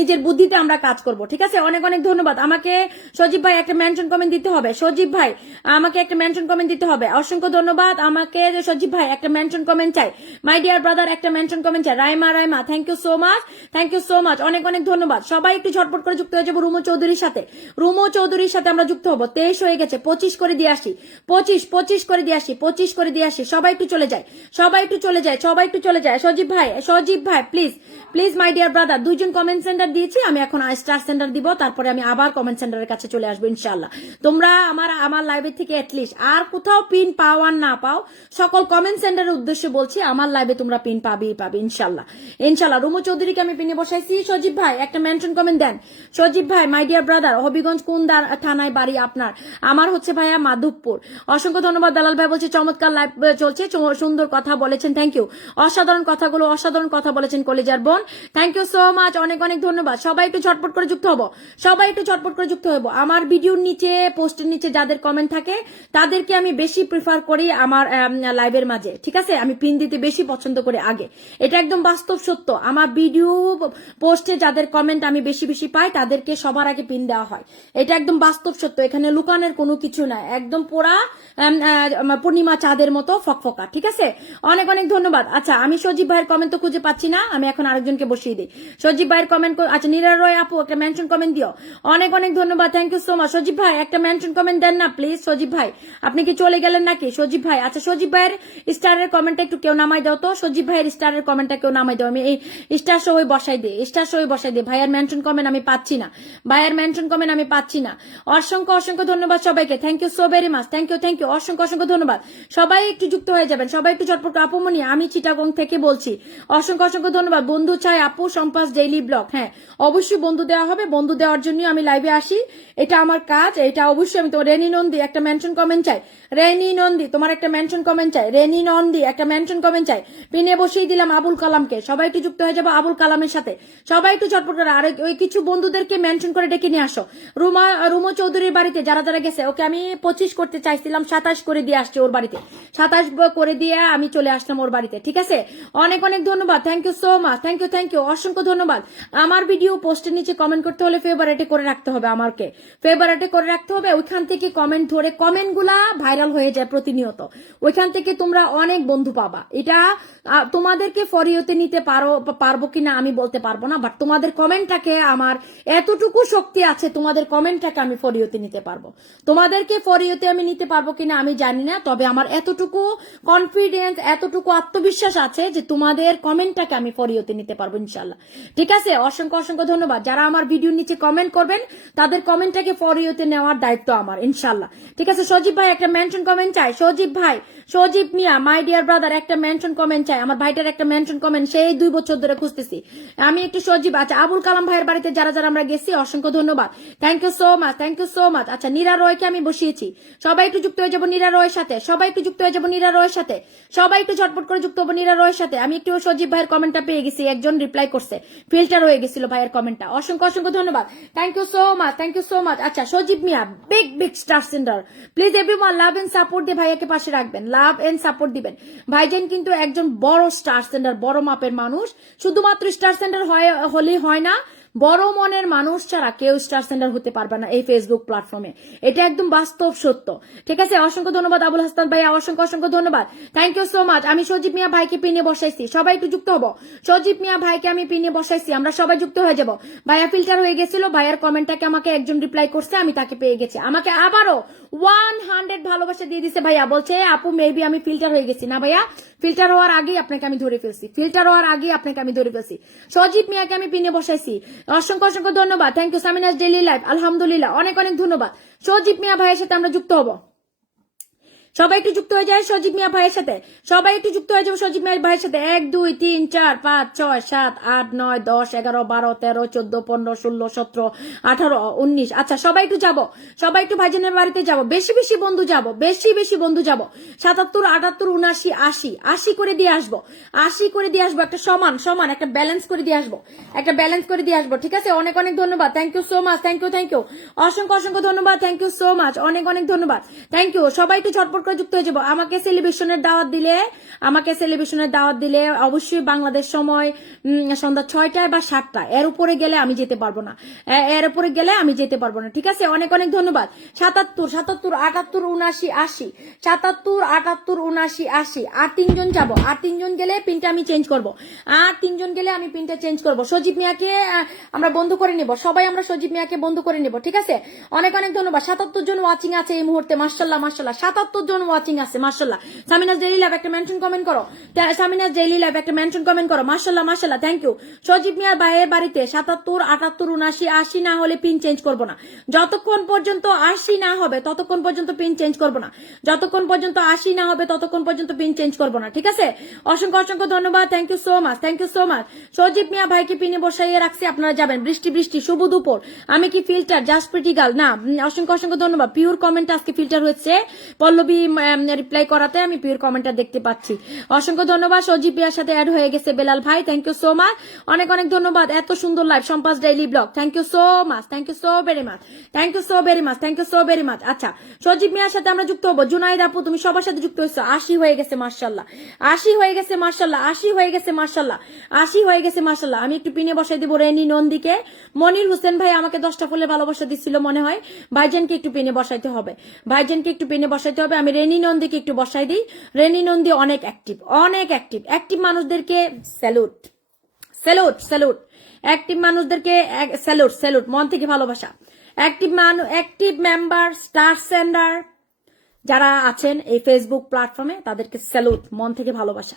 নিজের বুদ্ধিতে আমরা কাজ করব, ঠিক আছে। অনেক অনেক ধন্যবাদ। আমাকে সজীব ভাই একটা মেনশন কমেন্ট দিতে হবে, সজীব ভাই আমাকে একটা মেনশন কমেন্ট দিতে হবে, অসংখ্য ধন্যবাদ। আমাকে সজীব ভাই একটা মেনশন কমেন্ট চাই, মাই ডিয়ার ব্রাদার একটা মেনশন কমেন্ট চাই, Raima Raima thank you so much, thank you so much, অনেক অনেক ধন্যবাদ। সবাই একটু ঝটপট করে যুক্ত হয়ে যাবো রুমো চৌধুরীর সাথে, রুমো চৌধুরীর সাথে আমরা যুক্ত হবো। 23 হয়ে গেছে, 25 করে দিয়ে আসি, 25 করে দিয়ে আসি, 25 করে দিয়ে আসি। সবাই একটু চলে যায়, সবাই একটু চলে যায়, সবাই একটু চলে যায়। সজীব ভাই please please my dear brother, দুইজন কমেন্ট সেন্টার দিয়েছি, আমি এখন স্টার সেন্টার দিব, তারপরে আমি আবার কমেন্ট সেন্টারের কাছে চলে আসবো ইনশাল্লাহ। তোমরা আমার লাইভে থেকে অ্যাটলিস্ট আর কোথাও পিন পাও আর না পাও, সকল কমেন্ট সেন্টারের উদ্দেশ্যে বলছি, আমার লাইভে তোমরা পিন পাবে ইনশাল্লাহ, ইনশাল্লাহ। রুমো চৌধুরীকে আমি পিনে বসাইছি। সজীব ভাই একটা মেনশন কমেন্ট দেন, সজীব ভাই মাই ডিয়ার ব্রাদার, হবিগঞ্জ কোন থানায় বাড়ি আপনার? আমার হচ্ছে ভাইয়া মাধবপুর। অসংখ্য ধন্যবাদ। দালাল ভাই বলছে চমৎকার লাইভ চলছে, সুন্দর কথা বলেছেন, থ্যাংক ইউ, অসাধারণ কথাগুলো, অসাধারণ কথা বলেছেন কলেজার বোন, থ্যাংক ইউ সো মাচ, অনেক অনেক ধন্যবাদ। সবাই একটু ঝটপট করে যুক্ত হবো, সবাই একটু ঝটপট করে যুক্ত হবো। আমার ভিডিওর নিচে পোস্টের নিচে যাদের কমেন্ট থাকে তাদেরকে আমি বেশি প্রিফার করি আমার লাইভের মাঝে, ঠিক আছে, আমি পিন দিতে বেশি পছন্দ করি আগে, এটা একদম বাস্তব সত্য। আমার ভিডিও পোস্টে যাদের কমেন্ট আমি বেশি বেশি পাই তাদেরকে সবার আগে পিন দেওয়া হয়, এটা একদম বাস্তব সত্য, এখানে লুকানোর কোনো কিছু নাই, একদম পুরা পূর্ণিমা চাঁদের মতো ফকফকা, ঠিক আছে? অনেক অনেক ধন্যবাদ। আচ্ছা, আমি সজীব ভাইয়ের কমেন্ট তো খুঁজে পাচ্ছি না, আমি এখন আরেকজনকে বসিয়ে দিই। সজীব ভাইয়ের কমেন্ট, আচ্ছা নীরা রয় আপু একটা মেনশন কমেন্ট দিও। অনেক অনেক ধন্যবাদ, থ্যাংক ইউ সো মাচ। সজীব ভাই একটা মেনশন কমেন্ট দেন না প্লিজ। সজীব ভাই আপনি কি চলে গেলেন নাকি? সজীব ভাই, আচ্ছা সজীব ভাইয়ের স্টারের কমেন্টটা একটু কেউ নামাই দাও তো। সজীব ভাইয়ের স্টারের কমেন্টটা কেউ নামাই দাও, আমি এই স্টার সই বসাই দিই, স্টার সই বসাই দিই। ভাইয়ের মেনশন কমেন্ট আমি পাচ্ছি না, ভাইয়ের মেনশন কমেন্ট আমি পাচ্ছি না। অসংখ্য অসংখ্য ধন্যবাদ সবাইকে, thank you so very much, thank you, অসংখ্য অসংখ্য ধন্যবাদ। সবাই একটু যুক্ত হয়ে যাবেন, সবাই একটু চটপট। আপুমনি আমি চিটাগং থেকে বলছি, অসংখ্য অসংখ্য ধন্যবাদ। বন্ধু চাই আপু, সম্পাস ডেইলি ব্লগ, হ্যাঁ অবশ্যই বন্ধু দেওয়া হবে, বন্ধু দেওয়ার জন্য আমি লাইভে আসি, এটা আমার কাজ, এটা অবশ্যই। আমি তো রেনি নন্দী একটা মেনশন কমেন্ট চাই, রেনি নন্দী তোমার একটা মেনশন কমেন্ট চাই, রেনি নন্দী একটা মেনশন কমেন্ট চাই। পিনে বসিয়ে দিলাম আবুল কালামকে, সবাই একটু যুক্ত হয়ে যাবো আবুল কালামের সাথে, সবাই একটু চটপট করে। আর ওই কিছু বন্ধুদেরকে মেনশন করে ডেকে নিয়ে আসো। রুমো চৌধুরীর বাড়িতে যারা যারা গেছে, ওকে আমি 25 করতে চাইছিলাম, 27 করে দিয়ে আসছি ওর বাড়িতে, 27 করে দিয়ে আমি চলে আসলাম ওর বাড়িতে, ঠিক আছে? অনেক অনেক ধন্যবাদ, thank you so much, thank you, অসংখ্য ধন্যবাদ। আমার ভিডিও পোস্টের নিচে কমেন্ট করতে হলে ফেভারিটে করে রাখতে হবে, আমাকে ফেভারিটে করে রাখতে হবে। ওইখান থেকে কমেন্ট ধরে, কমেন্ট গুলা ভাইরাল হয়ে যায় প্রতিনিয়ত, ওইখান থেকে তোমরা অনেক বন্ধু পাবা। এটা তোমাদেরকে ফরিওতে নিতে পারবো কিনা আমি বলতে পারবো না, বাট তোমাদের কমেন্টটাকে আমার এতটুকু শক্তি আছে, তোমাদের কমেন্টটাকে আমি ফরিওতে নিতে পারবো। তোমাদেরকে ফরিওতে আমি নিতে পারবো কিনা আমি জানি না, তবে আমার এতটুকু কনফিডেন্স, এতটুকু আত্মবিশ্বাস আছে যে তোমাদের কমেন্টটাকে আমি ফরিওতে নিতে পারবো ইনশাল্লাহ, ঠিক আছে? অসংখ্য অসংখ্য ধন্যবাদ। যারা আমার ভিডিওর নিচে কমেন্ট করবেন তাদের কমেন্টটাকে ফরিওতে নেওয়ার দায়িত্ব আমার ইনশাল্লাহ, ঠিক আছে? সজীব ভাই একটা মেনশন কমেন্ট চাই, সজীব ভাই, সজীব মিয়া মাই ডিয়ার ব্রাদার একটা মেনশন কমেন্ট চাই, আমার ভাইটার একটা মেনশন কমেন্ট, সেই 2 বছর ধরে খুঁজতেছি আমি একটু। সজীব, আচ্ছা আবুল কালাম ভাইয়ের বাড়িতে যারা যারা আমরা গেছি অসংখ্য ধন্যবাদ, thank you so much, thank you so much. আচ্ছা নীরা রয়কে আমি বসিয়েছি, সবাই একটু যুক্ত হয়ে যাবো নীরা রয়ের সাথে, সবাই একটু যুক্ত হয়ে যাবো নীরা রয়ের সাথে, সবাই একটু ঝটপট করে যুক্ত হবো নীরা রয়ের সাথে। আমি একটু সজীব ভাইয়ের কমেন্টটা পেয়ে গেছি, একজন রিপ্লাই করছে, ফিল্টার হয়ে গেছিল ভাইয়ের কমেন্টটা, অসংখ্য অসংখ্য ধন্যবাদ, thank you so much, thank you so much. আচ্ছা Sajib Mia big big star center, please everyone love and support দিয়ে ভাইয়াকে পাশে রাখবেন, লাভ এন্ড সাপোর্ট দিবেন। ভাইজান কিন্তু একজন বড় স্টার সেন্টার, বড় মাপের মানুষ, শুধুমাত্র স্টার সেন্টার হলেই হয় না, বড় মনের মানুষ ছাড়া কেউ স্টার সেন্টার হতে পারবে না এই ফেসবুক প্ল্যাটফর্মে, এটা একদম বাস্তব সত্য, ঠিক আছে? অসংখ্য ধন্যবাদ আবুল হাসান ভাই, অসংখ্য অসংখ্য ধন্যবাদ, থ্যাংক ইউ সো মাচ। আমি সজীব মিয়া ভাইকে পিনে বসাইছি, সবাই একটু যুক্ত হবো। সজীব মিয়া ভাইকে আমি পিনে বসাইছি, আমরা সবাই যুক্ত হয়ে যাব। ভাইয়া ফিল্টার হয়ে গেছিল, ভাইয়ার কমেন্টটাকে আমাকে একজন রিপ্লাই করছে, আমি তাকে পেয়ে গেছি, আমাকে আবারও 100 ভালোবাসা দিয়ে দিছে ভাইয়া, বলছে আপু মেবি আমি ফিল্টার হয়ে গেছি। না ভাইয়া, ফিল্টার হওয়ার আগেই আপনাকে আমি ধরে ফেলছি, ফিল্টার হওয়ার আগেই আপনাকে আমি ধরে ফেলছি। সজীব মিয়াকে আমি পিনে বসাইছি, অসংখ্য অসংখ্য ধন্যবাদ, থ্যাংক ইউ। সামিনাস ডেইলি লাইফ, আলহামদুলিল্লাহ, অনেক অনেক ধন্যবাদ। সজীব মিয়া ভাইয়ের সাথে আমরা যুক্ত হবো, সবাই একটু যুক্ত হয়ে যায় সজীব মিয়া ভাইয়ের সাথে, সবাই একটু যুক্ত হয়ে যাবো সজীব মিয়া ভাইয়ের সাথে। 1 2 3 4 5 6 7 8 9 10 11 12 13 14 15 16 17 18 19। আচ্ছা সবাই একটু যাবো, সবাই একটু ভাইজানের বাড়িতে যাবো, বেশি বেশি বন্ধু যাবো, বেশি বেশি বন্ধু যাবো। 77 78 79 80 80 করে দিয়ে আসবো, 80 করে দিয়ে আসবো, একটা সমান সমান একটা ব্যালেন্স করে দিয়ে আসবো, একটা ব্যালেন্স করে দিয়ে আসবো, ঠিক আছে? অনেক অনেক ধন্যবাদ, thank you so much, thank you, অসংখ্য অসংখ্য ধন্যবাদ, থ্যাংক ইউ সো মাচ, অনেক অনেক ধন্যবাদ, থ্যাংক ইউ। সবাই একটু ঝটপট করে যুক্ত হয়ে যাবো। আমাকে সেলিব্রেশনের দাওয়াত দিলে অবশ্যই বাংলাদেশ সময় সন্ধ্যা 6টায় বা 7টায়, এর উপরে গেলে আমি যেতে পারবো না, ঠিক আছে? অনেক অনেক ধন্যবাদ। 77 78 79 80 77 78 79 80 আর 3 জন যাবো, আর 3 জন গেলে পিনটা আমি চেঞ্জ করবো, আর 3 জন গেলে আমি পিনটা চেঞ্জ করবো। সজীব মিয়াকে আমরা বন্ধ করে নিব, সবাই আমরা সজীব মিয়াকে বন্ধ করে নিব, ঠিক আছে? অনেক অনেক ধন্যবাদ। 77 জন ওয়াচিং আছে এই মুহূর্তে, মাশাআল্লাহ মাশাআল্লাহ, 77 জন ওয়াচিং আছে, মাশাআল্লাহ। সামিনাস ডেইলি লাইভ একটা মেনশন কমেন্ট করো, সামিনাস ডেইলি লাইভ একটা মেনশন কমেন্ট করো, মাশাআল্লাহ মাশাআল্লাহ, থ্যাংক ইউ। সজীব মিয়ার ভাইয়ের বাড়িতে 77 78 79 80 না হলে পিন চেঞ্জ করবো না, যতক্ষণ পর্যন্ত 80 না হবে ততক্ষণ পর্যন্ত পিন চেঞ্জ করবো না, যতক্ষণ পর্যন্ত 80 না হবে ততক্ষণ পর্যন্ত পিন চেঞ্জ করবো না, ঠিক আছে? অসংখ্য অসংখ্য ধন্যবাদ, thank you so much, thank you so much. Sajib Mia ভাইকে পিনে বসাইয়ে রাখছি, আপনারা যাবেন। বৃষ্টি বৃষ্টি, শুভ দুপুর, আমি কি ফিল্টার জাস্ট প্রিটি গার্ল না? অসংখ্য অসংখ্য ধন্যবাদ। পিওর কমেন্ট আজকে ফিল্টার হয়েছে, পল্লবী রিপ্লাই করাতে আমি পিওর কমেন্টটা দেখতে পাচ্ছি। অসংখ্য ধন্যবাদ। সজীব পিয়ার সাথে অ্যাড হয়ে গেছে বেলাল ভাই, থ্যাংক ইউ সো মাচ, অনেক অনেক ধন্যবাদ। এত সুন্দর লাইভ, সম্পাস daily blog, thank you so much, thank you so very much, thank you so very much, thank you so very much. আচ্ছা, সজীব মিয়ার সাথে আমরা যুক্ত হবো। জুনাইদ আপু তুমি সবার সাথে যুক্ত হয়েছো, 80 হয়ে গেছে মার্শাল্লাহ, 80 হয়ে গেছে মার্শাল্লাহ, 80 হয়ে গেছে মার্শাল্লাহ, 80 হয়ে গেছে মার্শাল্লাহ। আমি একটু পিনে বসাই দিব রেনি নন্দীকে। মনির হোসেন ভাই আমাকে 10টা ফুলে ভালোবাসা দিচ্ছিল মনে হয়, ভাইজানকে একটু পিনে বসাইতে হবে, ভাইজানকে একটু পিনে বসাইতে হবে। আমি রেনি নন্দীকে একটু বসাই দিই। রেনি নন্দী অনেক অ্যাক্টিভ, অনেক অ্যাক্টিভ। অ্যাক্টিভ মানুষদেরকে স্যালুট, স্যালুট, স্যালুট। অ্যাক্টিভ মানুষদেরকে স্যালুট, স্যালুট, মন থেকে ভালোবাসা। অ্যাক্টিভ মেম্বার, স্টার সেন্ডার যারা আছেন এই ফেসবুক প্ল্যাটফর্মে তাদেরকে স্যালুট, মন থেকে ভালোবাসা।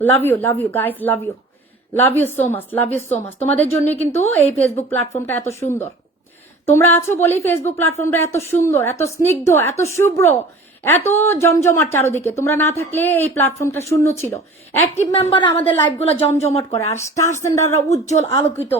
Love you guys, love you so much, love you so much. তোমাদের জন্য কিন্তু এই ফেসবুক প্ল্যাটফর্মটা এত সুন্দর। তোমরা আছো বলেই ফেসবুক প্ল্যাটফর্মটা এত সুন্দর, এত স্নিগ্ধ, এত শুভ্র, এত জমজমাট চারদিকে। তোমরা না থাকলে এই প্ল্যাটফর্মটা শূন্য ছিল। অ্যাক্টিভ মেম্বার আমাদের লাইভগুলো জমজমাট করে, আর স্টার সেন্ডাররা উজ্জ্বল আলোকিত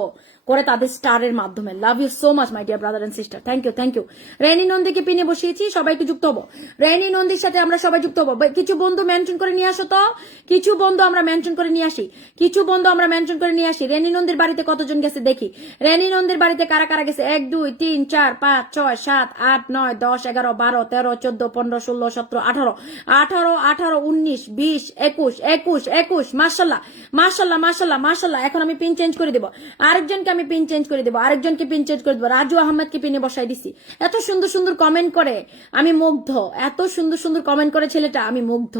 করে তাদের স্টারের মাধ্যমে। Love you so much my dear brother and sister, thank you, thank you. Reni নন্দীকে পিনে বসিয়েছি, সবাই একটু যুক্ত হবো। রেনি নন্দীর সাথে আমরা সবাই যুক্ত হবো। কিছু বন্ধু মেনশন করে নিয়ে আসো তো, কিছু বন্ধু আমরা মেনশন করে নিয়ে আসি, কিছু বন্ধু আমরা মেনশন করে নিয়ে আসি। রেনি নন্দীর বাড়িতে কতজন গেছে দেখি। রেনি নন্দীর বাড়িতে কারা কারা গেছে? 1 2 3 4 5 6 7 8 9 10 11 12 13 14 15 16 17 18 18 18 19 20 21 21 21। মাশাআল্লাহ মাশাআল্লাহ মাশাআল্লাহ মাশাআল্লাহ। এখন আমি পিন চেঞ্জ করে দেব, আরেকজনকে আমি পিন চেঞ্জ করে দেব, আরেকজনকে পিন চেঞ্জ করে দেব। রাজু আহমেদকে পিনে বসাই দিছি। এত সুন্দর সুন্দর কমেন্ট করে আমি মুগ্ধ, এত সুন্দর সুন্দর কমেন্ট করে ছেলেটা, আমি মুগ্ধ।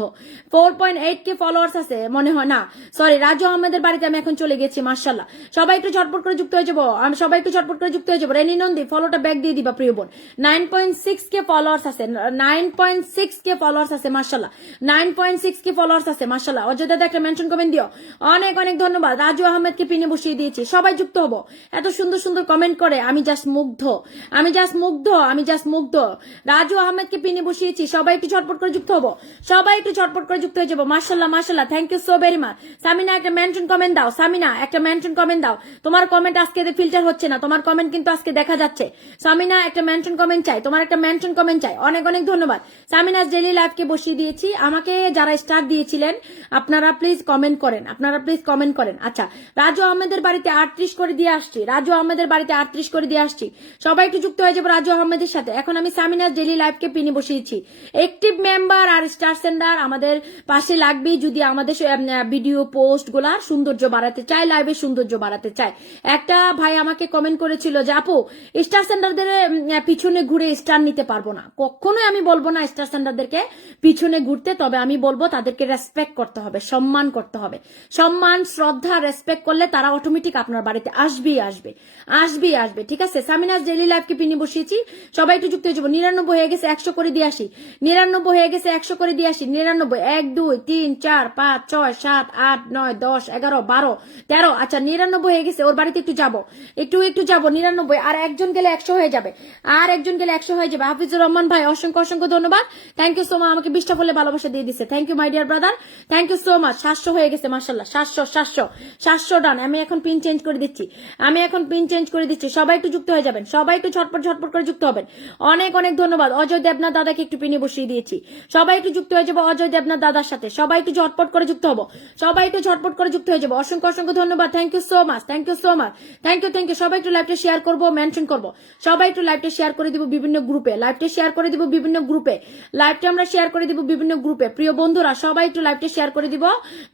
4.8K ফলোয়ার্স আছে মনে হয়, না সরি, রাজু আহমেদের বাড়িতে আমি এখন চলে গেছি। মাশাআল্লাহ, সবাই একটু ঝটপট করে যুক্ত হয়ে যাবো, আমি সবাই একটু ঝটপট করে যুক্ত হয়ে যাবো। রেনি নন্দী ফলোটা ব্যাক দিয়ে দিবা প্রিয় বোন। 9.6K ফলোয়ার্স আছে, 9.6K ফলোয়ার্স আছে মাশাআল্লাহ, 9.6K ফলোয়ার্স আছে মাশাআল্লাহ। অযোধ্যা একটা মেনশন কমেন্ট দিও, অনেক অনেক ধন্যবাদ। রাজু আহমেদকে পিনে বসিয়ে দিয়েছি, সবাই যুক্ত হবো। এত সুন্দর সুন্দর কমেন্ট করে আমি জাস্ট মুগ্ধ, আমি জাস্ট মুগ্ধ, আমি জাস্ট মুগ্ধ। রাজু আহমেদকে পিনে বসিয়েছি, সবাই একটু ঝটপট করে যুক্ত হবো, সবাই একটু ঝটপট করে যুক্ত হয়ে যাবো। মাশাআল্লাহ মাশাআল্লাহ, thank you so very much. Samina একটা মেনশন কমেন্ট দাও, সামিনা একটা মেনশন কমেন্ট দাও। তোমার কমেন্ট আজকে ফিল্টার হচ্ছে না, তোমার কমেন্ট কিন্তু আজকে দেখা যাচ্ছে। সামিনা একটা মেনশন কমেন্ট চাই, তোমার একটা মেনশন কমেন্ট চাই। অনেক অনেক ধন্যবাদ। সামিনা ডেইলি লাইভকে বসিয়ে দিয়েছি। আমাকে যারা স্টার দিয়েছিলেন আপনারা প্লিজ কমেন্ট করেন, আপনারা প্লিজ কমেন্ট করেন। আচ্ছা, রাজু আহমেদের বাড়িতে 38 করে দিয়ে আসছি, রাজু আহমেদের বাড়িতে 38 করে দিয়ে আসছি। সবাই একটু যুক্ত হয়ে যাবো রাজু আহমেদের সাথে। এখন আমি সামিনার ডেইলি লাইভকে পিনে বসিয়েছি। অ্যাক্টিভ মেম্বার আর স্টার সেন্ডার আমাদের পাশে লাগবেই যদি আমাদের ভিডিও পোস্ট গুলা সৌন্দর্য বাড়াতে চাই, লাইভের সৌন্দর্য বাড়াতে চাই। একটা ভাই আমাকে কমেন্ট করেছিল যে আপু স্টার সেন্ডারদের পিছনে ঘুরে স্টার নিতে পারবো না। কখনোই আমি বলবো না স্টার সেন্ডারদেরকে পিছনে ঘুরতে, তবে আমি বলবো তাদেরকে রেসপেক্ট করতে হবে, সম্মান করতে হবে। সম্মান শ্রদ্ধা রেসপেক্ট করলে তারা অটোমেটিক আপনার বাড়িতে আসবেই আসবে, আসবেই আসবে। ঠিক আছে, সামিনাস ডেইলি লাইভকে পিনে বসিয়েছি, সবাই একটু যুক্ত হয়ে যাবো। 99 হয়ে গেছে, 100 করে দিয়ে আসি। 99 হয়ে গেছে, 100 করে দিয়ে আসি। 99 1 2 3 4 5 6 7 8 9 10 11 12 13। আচ্ছা 99 হয়ে গেছে, ওর বাড়িতে একটু যাবো, একটু যাবো। 99 আর একজন গেলে 100 হয়ে যাবে, আর একজন গেলে 100 হয়ে যাবে। হাফিজুর রহমান ভাই অসংখ্য অসংখ্য ধন্যবাদ, থ্যাংক ইউ সো মাচ। আমাকে 20টা ফলে ভালোবাসা দিয়ে দিচ্ছে, thank you my dear brother, thank you so much. 700 হয়ে গেছে মাশাআল্লাহ, 700 ডান। আমি এখন পিন চেঞ্জ করে দিচ্ছি, আমি এখন পিন চেঞ্জ করে দিচ্ছি। সবাই একটু যুক্ত হয়ে যাবেন, সবাই একটু ঝটপট ঝটপট করে যুক্ত হবেন। অনেক অনেক ধন্যবাদ। অজয় দেবনাথ দাদাকে একটু পিনে বসিয়ে দিয়েছি, সবাই একটু যুক্ত হয়ে যাবো অজয় দেবনাথ দাদার সাথে। সবাই একটু ঝটপট করে যুক্ত হবো, সবাই একটু ঝটপট করে যুক্ত হয়ে যাবো। অসংখ্য অসংখ্য ধন্যবাদ, thank you so much, thank you so much, thank you thank you. সবাই একটু লাইভটা শেয়ার করবো, মেনশন করবো। সবাই একটু লাইভটা শেয়ার করে দিব বিভিন্ন গ্রুপে, লাইভটা শেয়ার করে দিব বিভিন্ন গ্রুপে, লাইভটা আমরা শেয়ার করে দিব বিভিন্ন গ্রুপে। প্রিয় বন্ধুরা সবাই একটু লাইভটা শেয়ার করে দিব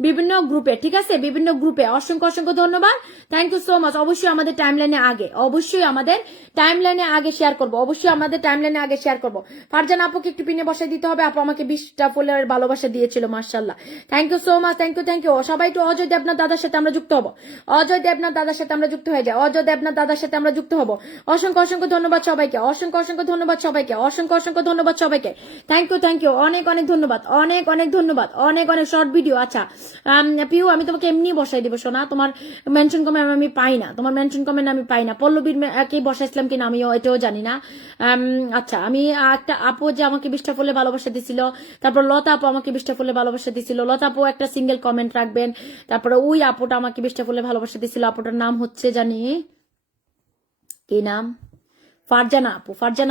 বিভিন্ন গ্রুপে, ঠিক আছে, বিভিন্ন গ্রুপে। অসংখ্য অসংখ্য ধন্যবাদ, থ্যাংক ইউ সো মাচ। অবশ্যই আমাদের টাইমলাইনে আগে, অবশ্যই আমাদের টাইমলাইনে আগে শেয়ার করবো, অবশ্যই আমাদের টাইমলাইনে আগে শেয়ার করবো। ফারজান আপুকে একটু পিনে বসাই দিতে হবে, আপু আমাকে 20টা ফুলের ভালোবাসা দিয়েছিল মাশাআল্লাহ, thank you so much, thank you thank you. সবাই একটু অজয় দেবনাথ দাদার সাথে আমরা যুক্ত হবো, অজয় দেবনাথ দাদার সাথে আমরা যুক্ত হয়ে যাই, অজয় দেবনাথ দাদার সাথে আমরা যুক্ত হবো। অসংখ্য অসংখ্য ধন্যবাদ সবাইকে, অসংখ্য অসংখ্য ধন্যবাদ সবাইকে, অসংখ্য অসংখ্য ধন্যবাদ সবাইকে, থ্যাংক ইউ অনেক অনেক ধন্যবাদ, অনেক অনেক ধন্যবাদ, অনেক অনেক শর্ট ভিডিও। আচ্ছা পিউ আমি তোমাকে এমনি বসাই দিব সোনা, তোমার মেনশন কমেন্ট আমি পাই না, তোমার মেনশন কমেন্ট আমি পাই না। পল্লবীর কে বসাইছিলাম কিনা আমিও এটাও জানি না। আচ্ছা আমি একটা আপু যে আমাকে 20টা ফুলে ভালোবাসা দিছিল, তারপর লতা আপু আমাকে 20টা ফুলে ভালোবাসা দিছিল। লতা আপু একটা সিঙ্গেল কমেন্ট রাখবেন। তারপরে ওই আপুটা আমাকে 20টা ফুলে ভালোবাসা দিছিল, আপুটার নাম হচ্ছে জানি কি নাম, ফারজানা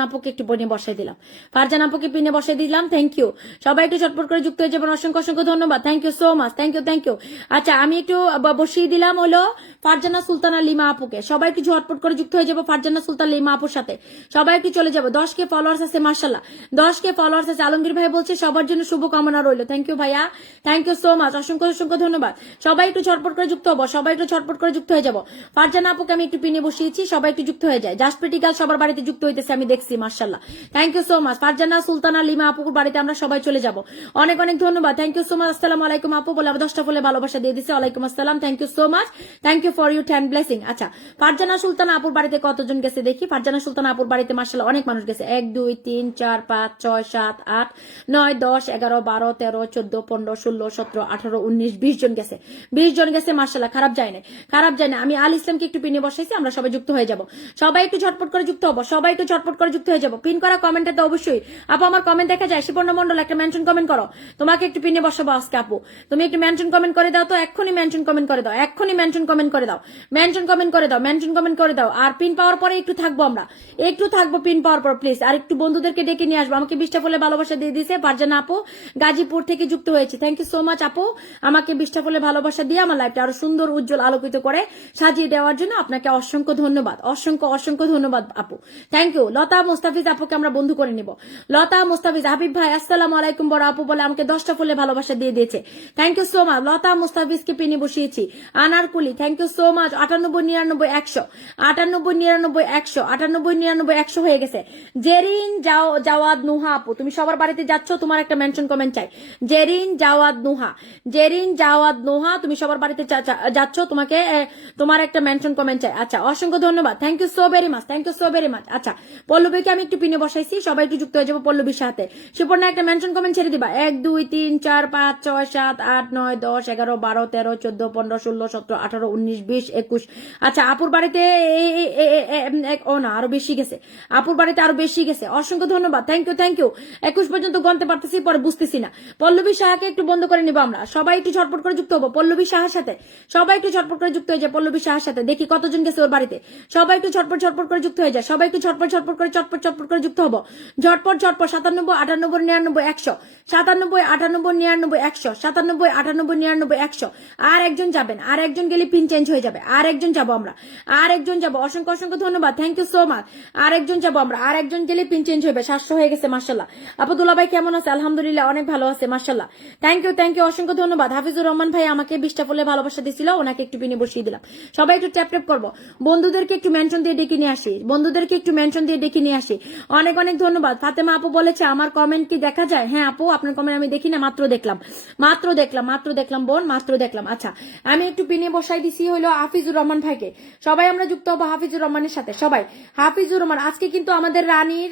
আপুকে একটু পিনে বসাই দিলাম, ফারজানা আপুকে পিনে বসাই দিলাম। থ্যাংক ইউ, সবাই একটু চটপট করে যুক্ত হয়ে যাবেন। অসংখ্য অসংখ্য ধন্যবাদ, thank you so much, thank you. আচ্ছা, আমি একটু বসিয়ে দিলাম হলো ফারজানা সুলতানা লিমা আপুকে। সবাই একটু ঝটপট করে যুক্ত হয়ে যাবো ফারজানা সুলতান লিমা আপুর সাথে। সবাই একটু চলে যাবো। 10K ফলোয়ার্স আছে, মাশাল্লাহ 10K ফলোয়ার্স আছে। আলমগীর ভাই বলছে সবার জন্য শুভকামনা রইলো। থ্যাংক ইউ ভাইয়া, থ্যাংক ইউ সো মাচ, অসংখ্য অসংখ্য ধন্যবাদ। সবাই একটু ঝটপট করে যুক্ত হবো, সবাই একটু ঝটপট করে যুক্ত হয়ে যাবো। ফারজানা আপুকে আমি একটু পিনে বসিয়েছি, সবাই একটু যুক্ত হয়ে যায়। জাস্ট প্র্যাকটিক্যাল সবার বাড়িতে যুক্ত হইতেছে আমি দেখছি, মাশাল্লাহ thank you so much. Farzana Sultana Lima আপুর বাড়িতে আমরা সবাই চলে যাব। অনেক অনেক ধন্যবাদ, থ্যাংক ইউ সো মাচ। আসসালামু আলাইকুম আপু বলে 10টা ফুলে ভালোবাসা দিয়ে দিছে। ওয়ালাইকুম আসসালাম, thank you so much, thank you for you 10 blessing. আচ্ছা, ফারজানা সুলতানা আপুর বাড়িতে কতজন গেছে দেখি। ফারজানা সুলতানা আপুর বাড়িতে মাশাল্লাহ অনেক মানুষ গেছে। 1 2 3 4 5 6 7 8 9 10 11 12 13 14 15 16 17 18 19 20 জন গেছে, 20 জন গেছে মাশাল্লাহ, খারাপ যায় না, খারাপ যায় না। আমি আল ইসলামকে একটু পিনে বসাইছি, আমরা সবাই যুক্ত হয়ে যাব। সবাই একটু ঝটপট করে যুক্ত হবো, সবাই একটু ঝটপট করে যুক্ত হয়ে যাবো। পিন করা কমেন্টে তো অবশ্যই আপু আমার কমেন্ট দেখা যায়। শিপর্ণ মন্ডল একটা মেনশন কমেন্ট করো, তোমাকে একটু পিনে বসাবো আজকে আপু। তুমি একটু মেনশন কমেন্ট করে দাও তো, এক্ষুনি মেনশন কমেন্ট করে দাও, এক্ষুনি মেনশন কমেন্ট করে দাও, মেনশন কমেন্ট করে দাও, মেনশন কমেন্ট করে দাও। আর পিন পাওয়ার পরে একটু থাকবো, আমরা একটু থাকবো পিন পাওয়ার পর প্লিজ। আর একটু বন্ধুদেরকে ডেকে নিয়ে আসবো। আমাকে 20টা ফুলে ভালোবাসা দিয়ে দিয়েছে ফারজানা আপু, গাজীপুর থেকে যুক্ত হয়েছে। থ্যাংক ইউ সো মাচ আপু, আমাকে 20টা ফুলে ভালোবাসা দিয়ে আমার লাইফটা আরো সুন্দর উজ্জ্বল আলোকিত করে সাজিয়ে দেওয়ার জন্য আপনাকে অসংখ্য ধন্যবাদ, অসংখ্য অসংখ্য ধন্যবাদ আপু, থ্যাংক ইউ। লতা মোস্তাফিজ আপুকে আমরা বন্ধু করে নিব। লতা মোস্তাফিজ, হাবিব ভাই আসসালামু আলাইকুম বড় আপু বলে আমাকে 10টা ফুলে ভালোবাসা দিয়ে দিয়েছে। Thank you so much. Lata মোস্তাফিজকে পিনে বসিয়েছি। Anarkali, thank you so much. 98 99 100 98 99 100 98 99 100 হয়ে গেছে। জেরিন জাওয়াদ নুহা আপু, তুমি সবার বাড়িতে যাচ্ছ, তোমার একটা মেনশন কমেন্ট চাই। জেরিন জাওয়াদ নুহা, জেরিন জাওয়াদ নুহা, তুমি সবার বাড়িতে যাচ্ছ, তোমাকে তোমার একটা মেনশন কমেন্ট চাই। আচ্ছা, অসংখ্য ধন্যবাদ, thank you so very much, thank you so very much. আচ্ছা, পল্লবীকে আমি একটু পিনে বসাইছি, সবাই একটু যুক্ত হয়ে যাবো পল্লবীর সাথে। সুপর্ণা একটা মেনশন কমেন্ট ছেড়ে দিবা। 1 2 3 4 5 6 7 8 9 10 11 12 13 14 15 16 17 18 19 20 21। আচ্ছা, আপুর বাড়িতে ও না, আরো বেশি গেছে, আপুর বাড়িতে আরো বেশি গেছে। অসংখ্য ধন্যবাদ, থ্যাংক ইউ থ্যাংক ইউ। 21 পর্যন্ত গণতে পারতেছি, পরে বুঝতেছি না। পল্লবী সাহাকে একটু বন্ধ করে নিবো আমরা, সবাই একটু ঝটপট করে যুক্ত হবো পল্লবী সাহার সাথে। সবাই একটু ঝটপট করে যুক্ত হয়ে যায় পল্লবী সাহার সাথে। দেখি কতজন গেছে ওর বাড়িতে। সবাই একটু ঝটপট করে যুক্ত হয়ে যায়। সবাই একটু ঝটপট করে যুক্ত হবো। ঝটপট 97 98 99 100 97 98 99 100 97 98 99 100। আর একজন যাবেন, আর একজন গেলে পিন চেঞ্জ হয়ে যাবে। আর একজন যাবো আমরা, আর একজন যাবো। অসংখ্য অসংখ্য ধন্যবাদ, থ্যাংক ইউ সো মাচ। আর একজন যাবো আমরা, আর একজন গেলে পিন চেঞ্জ হবে। 700 হয়ে গেছে মাশাল্লাহ। আপু দুলাভাই কেমন আছে? আলহামদুলিল্লাহ অনেক ভালো আছে মাশাল্লাহ, থ্যাংক ইউ অসংখ্য ধন্যবাদ। হাফিজুর রহমান ভাই আমাকে 20টা ফুলে ভালোবাসা দিছিল, ওনাকে একটু পিনে বসিয়ে দিলাম। সবাই একটু ট্যাপ করবো। বন্ধুদেরকে একটু মেনশন দিয়ে ডেকে নিয়ে আসি, বন্ধুদেরকে একটু মেনশন দিয়ে ডেকে নিয়ে আসি। অনেক অনেক ধন্যবাদ। ফাতেমা আপু বলেছে আমার কমেন্ট কি দেখা যায়? হ্যাঁ আপু, আপনার কমেন্ট আমি দেখি না, মাত্র দেখলাম বোন, মাত্র দেখলাম। আচ্ছা, আমি একটু পিনে বসাই দিছি হলো হাফিজুর রহমান ভাইকে। সবাই আমরা যুক্ত হবো হাফিজুর রহমানের সাথে। সবাই হাফিজুর রহমান, আজকে কিন্তু আমাদের রানীর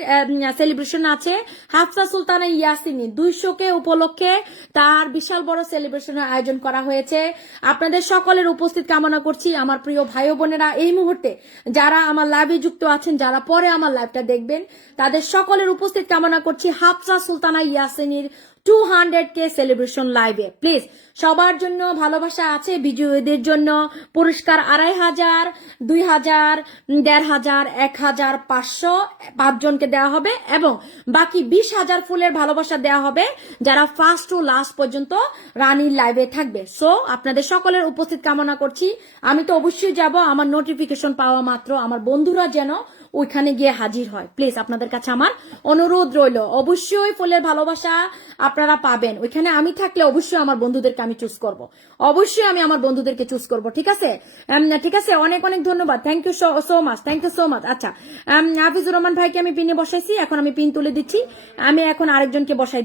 সেলিব্রেশন আছে। হাফসা সুলতানা ইয়াসিনী 200 উপলক্ষে তার বিশাল বড় সেলিব্রেশনের আয়োজন করা হয়েছে। আপনাদের সকলের উপস্থিত কামনা করছি। আমার প্রিয় ভাই বোনেরা, এই মুহূর্তে যারা আমার লাইভে যুক্ত আছেন, যারা পরে আমার লাইভটা দেখবেন, তাদের সকলের উপস্থিত কামনা করছি হাফসা সুলতানা ইয়াসিনীর 200K সেলিব্রেশন লাইভে। প্লিজ সবার জন্য ভালোবাসা আছে। বিজয়ীদের জন্য পুরস্কার 2500, 2000, 1500, 1000, 500 5 জনকে দেওয়া হবে এবং বাকি 20,000 ফুলের ভালোবাসা দেওয়া হবে যারা ফার্স্ট টু লাস্ট পর্যন্ত রানীর লাইভে থাকবে। সো আপনাদের সকলের উপস্থিত কামনা করছি। আমি তো অবশ্যই যাব, আমার নোটিফিকেশন পাওয়া মাত্র আমার বন্ধুরা যেন ওইখানে গিয়ে হাজির হয়। প্লিজ আপনাদের কাছে আমার অনুরোধ রইল, অবশ্যই ফুলের ভালোবাসা আপনারা পাবেন ওইখানে। আমি থাকলে অবশ্যই আমার বন্ধুদেরকে আমি চুজ করব, অবশ্যই আমি আমার বন্ধুদেরকে চুজ করব। ঠিক আছে, ঠিক আছে, অনেক অনেক ধন্যবাদ, thank you so much, thank you so much. আচ্ছা, হাফিজুর রহমান ভাইকে আমি পিনে বসাইছি, এখন আমি পিন তুলে দিচ্ছি। আমি এখন আরেকজনকে বসাই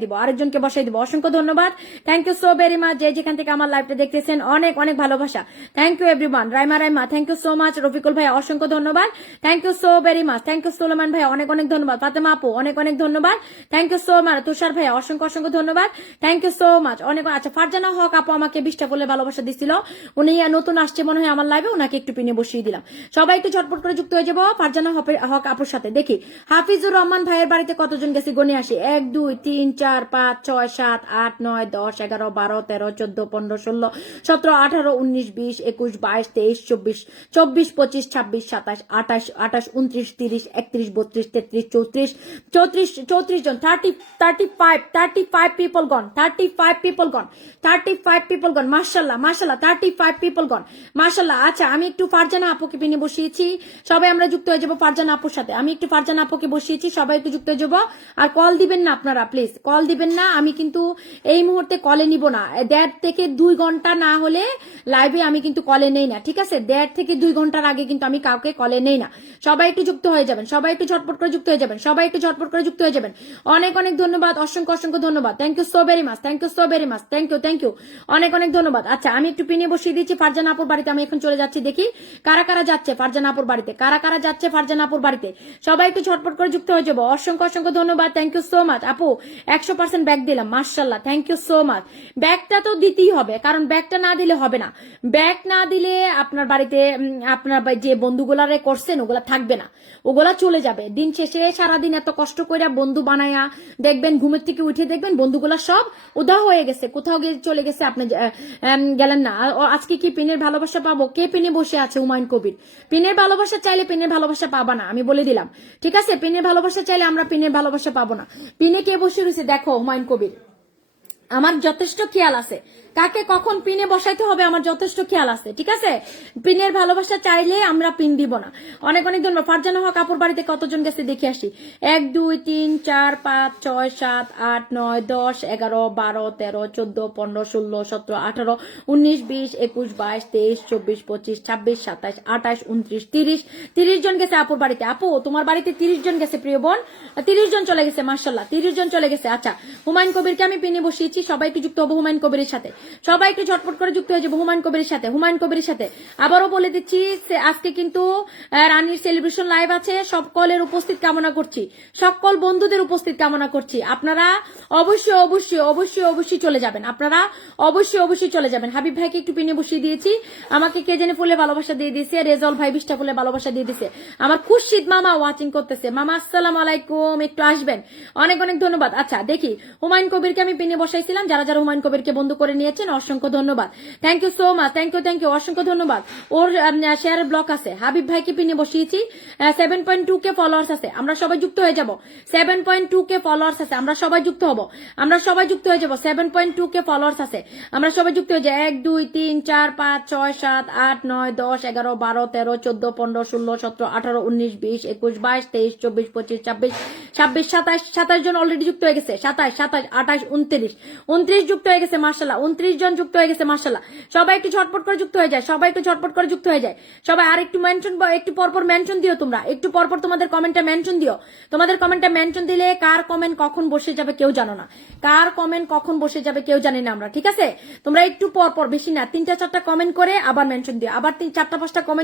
দিব, অসংখ্য ধন্যবাদ, thank you so very much. যে যেখান থেকে আমার লাইভটা দেখতেছেন অনেক অনেক ভালোবাসা, thank you everyone. Raima thank you so much. Rafiqul ভাই অসংখ্য ধন্যবাদ, thank you so very much, thank you Suleman ভাই অনেক অনেক ধন্যবাদ। ফাতেমা আপু অনেক অনেক ধন্যবাদ, thank you so much. Tushar ভাই অসংখ্য ধন্যবাদ, থ্যাংক ইউ সো মাচ, অনেক। আচ্ছা, ফারজানা হক আপু আমাকে 20টা বলে ভালোবাসা দিছিল, উনি নতুন আসছে মনে হয় আমার লাইভে, ওনাকে একটু পিনে বসিয়ে দিলাম। সবাই একটু ঝটপট করে যুক্ত হয়ে যাবো ফারজানা হক আপুর সাথে। দেখি হাফিজুর রহমান ভাইয়ের বাড়িতে কতজন গেছে গনে আসি। 1 2 3 4 5 6 7 8 9 10 11 12 13 14 15 16 17 18 19 20 21 22 23 24 24 25 26 27 28 28 29 30 31 32 33 34 জন, 35 পিপল গন, 35 পিপল গন, 35 পিপল গন, মাশাআল্লাহ মাশাআল্লাহ, 35 পিপল গন, মাশাআল্লাহ। আচ্ছা, আমি একটু ফারজানা আপুকে পিনে বসিয়েছি, সবাই আমরা যুক্ত হয়ে যাবো ফারজানা আপুর সাথে। আমি একটু ফারজানা আপুকে বসিয়েছি, সবাই একটু যুক্ত হয়ে যাবো। আর কল দিবেন না আপনারা, প্লিজ কল দিবেন না, আমি কিন্তু এই মুহূর্তে কলে নিব না। 1.5 থেকে 2 ঘন্টা না হলে লাইভে আমি কিন্তু কলে নেই না, ঠিক আছে? 1.5 থেকে 2 ঘন্টার আগে কিন্তু আমি কাউকে কলে নেই না। সবাই একটু যুক্ত হয়ে যাবেন, সবাই একটু ঝটপট করে যুক্ত হয়ে যাবেন, সবাই একটু ঝটপট করে যুক্ত হয়ে যাবেন। অনেক অনেক ধন্যবাদ, অসংখ্য অসংখ্য ধন্যবাদ, thank you so very much, thank you so very much, thank you, অনেক অনেক ধন্যবাদ। আচ্ছা, আমি একটু পিনে বসিয়ে দিচ্ছি ফারজানা আপুর বাড়িতে। আমি এখন চলে যাচ্ছি, দেখি কারা কারা যাচ্ছে ফারজানা আপুর বাড়িতে, কারা কারা যাচ্ছে ফারজানা আপুর বাড়িতে। সবাই একটু ঝটপট করে যুক্ত হয়ে যাবো। অসংখ্য অসংখ্য ধন্যবাদ, থ্যাংক ইউ সো মাচ আপু, 100% ব্যাগ দিলাম, মাশাআল্লাহ, থ্যাংক ইউ সো মাচ। ব্যাগটা তো দিতেই হবে, কারণ ব্যাগটা না দিলে হবে না। ব্যাগ না দিলে আপনার বাড়িতে আপনার যে বন্ধুগুলারে করছেন ওগুলা থাকবে না, ওগুলা চলে যাবে। দিন শেষে সারাদিন এত কষ্ট করে বন্ধু বানায়া দেখবেন, ঘুমের থেকে উঠে দেখবেন বন্ধুগুলা সব উধাও হয়ে গেছে, কোথাও গিয়ে চলে গেছে, আপনি গেলেন না। আজকে কি পিনের ভালোবাসা পাবো? কে পিনে বসে আছে? হুমায়ুন কবির। পিনের ভালোবাসা চাইলে পিনের ভালোবাসা পাবা না, আমি বলে দিলাম, ঠিক আছে? পিনের ভালোবাসা চাইলে আমরা পিনের ভালোবাসা পাবো না। পিনে কে বসে রয়েছে দেখো, হুমায়ুন কবির। আমার যথেষ্ট খেয়াল আছে কাকে কখন পিনে বসাইতে হবে, আমার যথেষ্ট খেয়াল আছে, ঠিক আছে? পিনের ভালোবাসা চাইলে আমরা পিন দিব না। অনেক অনেক ধন্যবাদ। ফারজানা হক আপুর বাড়িতে কতজন গেছে দেখে আসি। 1 2 3 4 5 6 7 8 9 10 11 12 13 14 15 16 17 18 19 20 21 22 23 24 25 26 27 28 29 30 জন গেছে আপুর বাড়িতে। আপু তোমার বাড়িতে 30 জন গেছে প্রিয় বোন, 30 জন চলে গেছে, মাশাআল্লাহ, 30 জন চলে গেছে। আচ্ছা, হুমায়ুন কবিরকে আমি পিনে বসিয়েছি, সবাই একটু যুক্ত হবো হুমায়ুন কবিরের সাথে, সবাই একটু ঝটপট করে যুক্ত হয়ে যাবো হুমায়ুন কবিরের সাথে, হুমায়ুন কবিরের সাথে। আবারও বলে দিচ্ছি, আজকে কিন্তু রানীর সেলিব্রেশন লাইভ আছে, সকলের উপস্থিত কামনা করছি, সকল বন্ধুদের উপস্থিত কামনা করছি। আপনারা অবশ্যই অবশ্যই অবশ্যই অবশ্যই চলে যাবেন, আপনারা অবশ্যই অবশ্যই চলে যাবেন। হাবিব ভাইকে একটু পিনে বসিয়ে দিয়েছি, আমাকে কে জানে ফুলে ভালোবাসা দিয়ে দিয়েছে, রেজল ভাই 20টা ফুলে ভালোবাসা দিয়ে দিয়েছে। আমার খুশিদ মামা ওয়াচিং করতেছে, মামা আসসালামু আলাইকুম, একটু আসবেন, অনেক অনেক ধন্যবাদ। আচ্ছা, দেখি হুমায়ুন কবিরকে আমি পিনে বসাইছিলাম, যারা যারা হুমায়ুন কবিরকে বন্ধু করে নিয়েছেন অসংখ্য ধন্যবাদ, thank you so much, thank you, অসংখ্য ধন্যবাদ। ওর শেয়ারের ব্লক আছে। হাবিব ভাইকে পিনে বসিয়েছি, 7.2K ফলোয়ার্স আছে, আমরা সবাই যুক্ত হয়ে যাব। 7.2K ফলোয়ার্স আছে, আমরা সবাই যুক্ত হব, আমরা সবাই যুক্ত হয়ে যাব। 7.2K ফলোয়ার্স আছে, আমরা সবাই যুক্ত হয়ে যাই। 1 2 3 4 5 6 7 8 9 10 11 12 13 14 15 16 17 18 19 20 21 22 23 24 25 26 26 27 জন অলরেডি যুক্ত হয়ে গেছে, 27 27 28 29 যুক্ত হয়ে গেছে, মাশাআল্লাহ, 29 জন যুক্ত হয়ে গেছে, মাশাআল্লাহ। সবাই একটু ঝটপট করে যুক্ত হয়ে যায়, সবাই একটু ঝটপট করে যুক্ত হয়ে যায়, সবাই। আর একটু মেনশন, একটু পরপর মেনশন দিও, তোমরা একটু পরপর তোমাদের কমেন্টে মেনশন দিও। তোমাদের কমেন্টে মেনশন দিলে কার কমেন্ট কখন বসে যাবে কেউ জানো না, কার কমেন্ট কখন বসে যাবে কেউ জানি না আমরা, ঠিক আছে? তোমরা একটু পরপর, বেশি না, 3টা 4টা কমেন্ট করে আবার মেনশন দিও, আবার 4টা 5টা কমেন্ট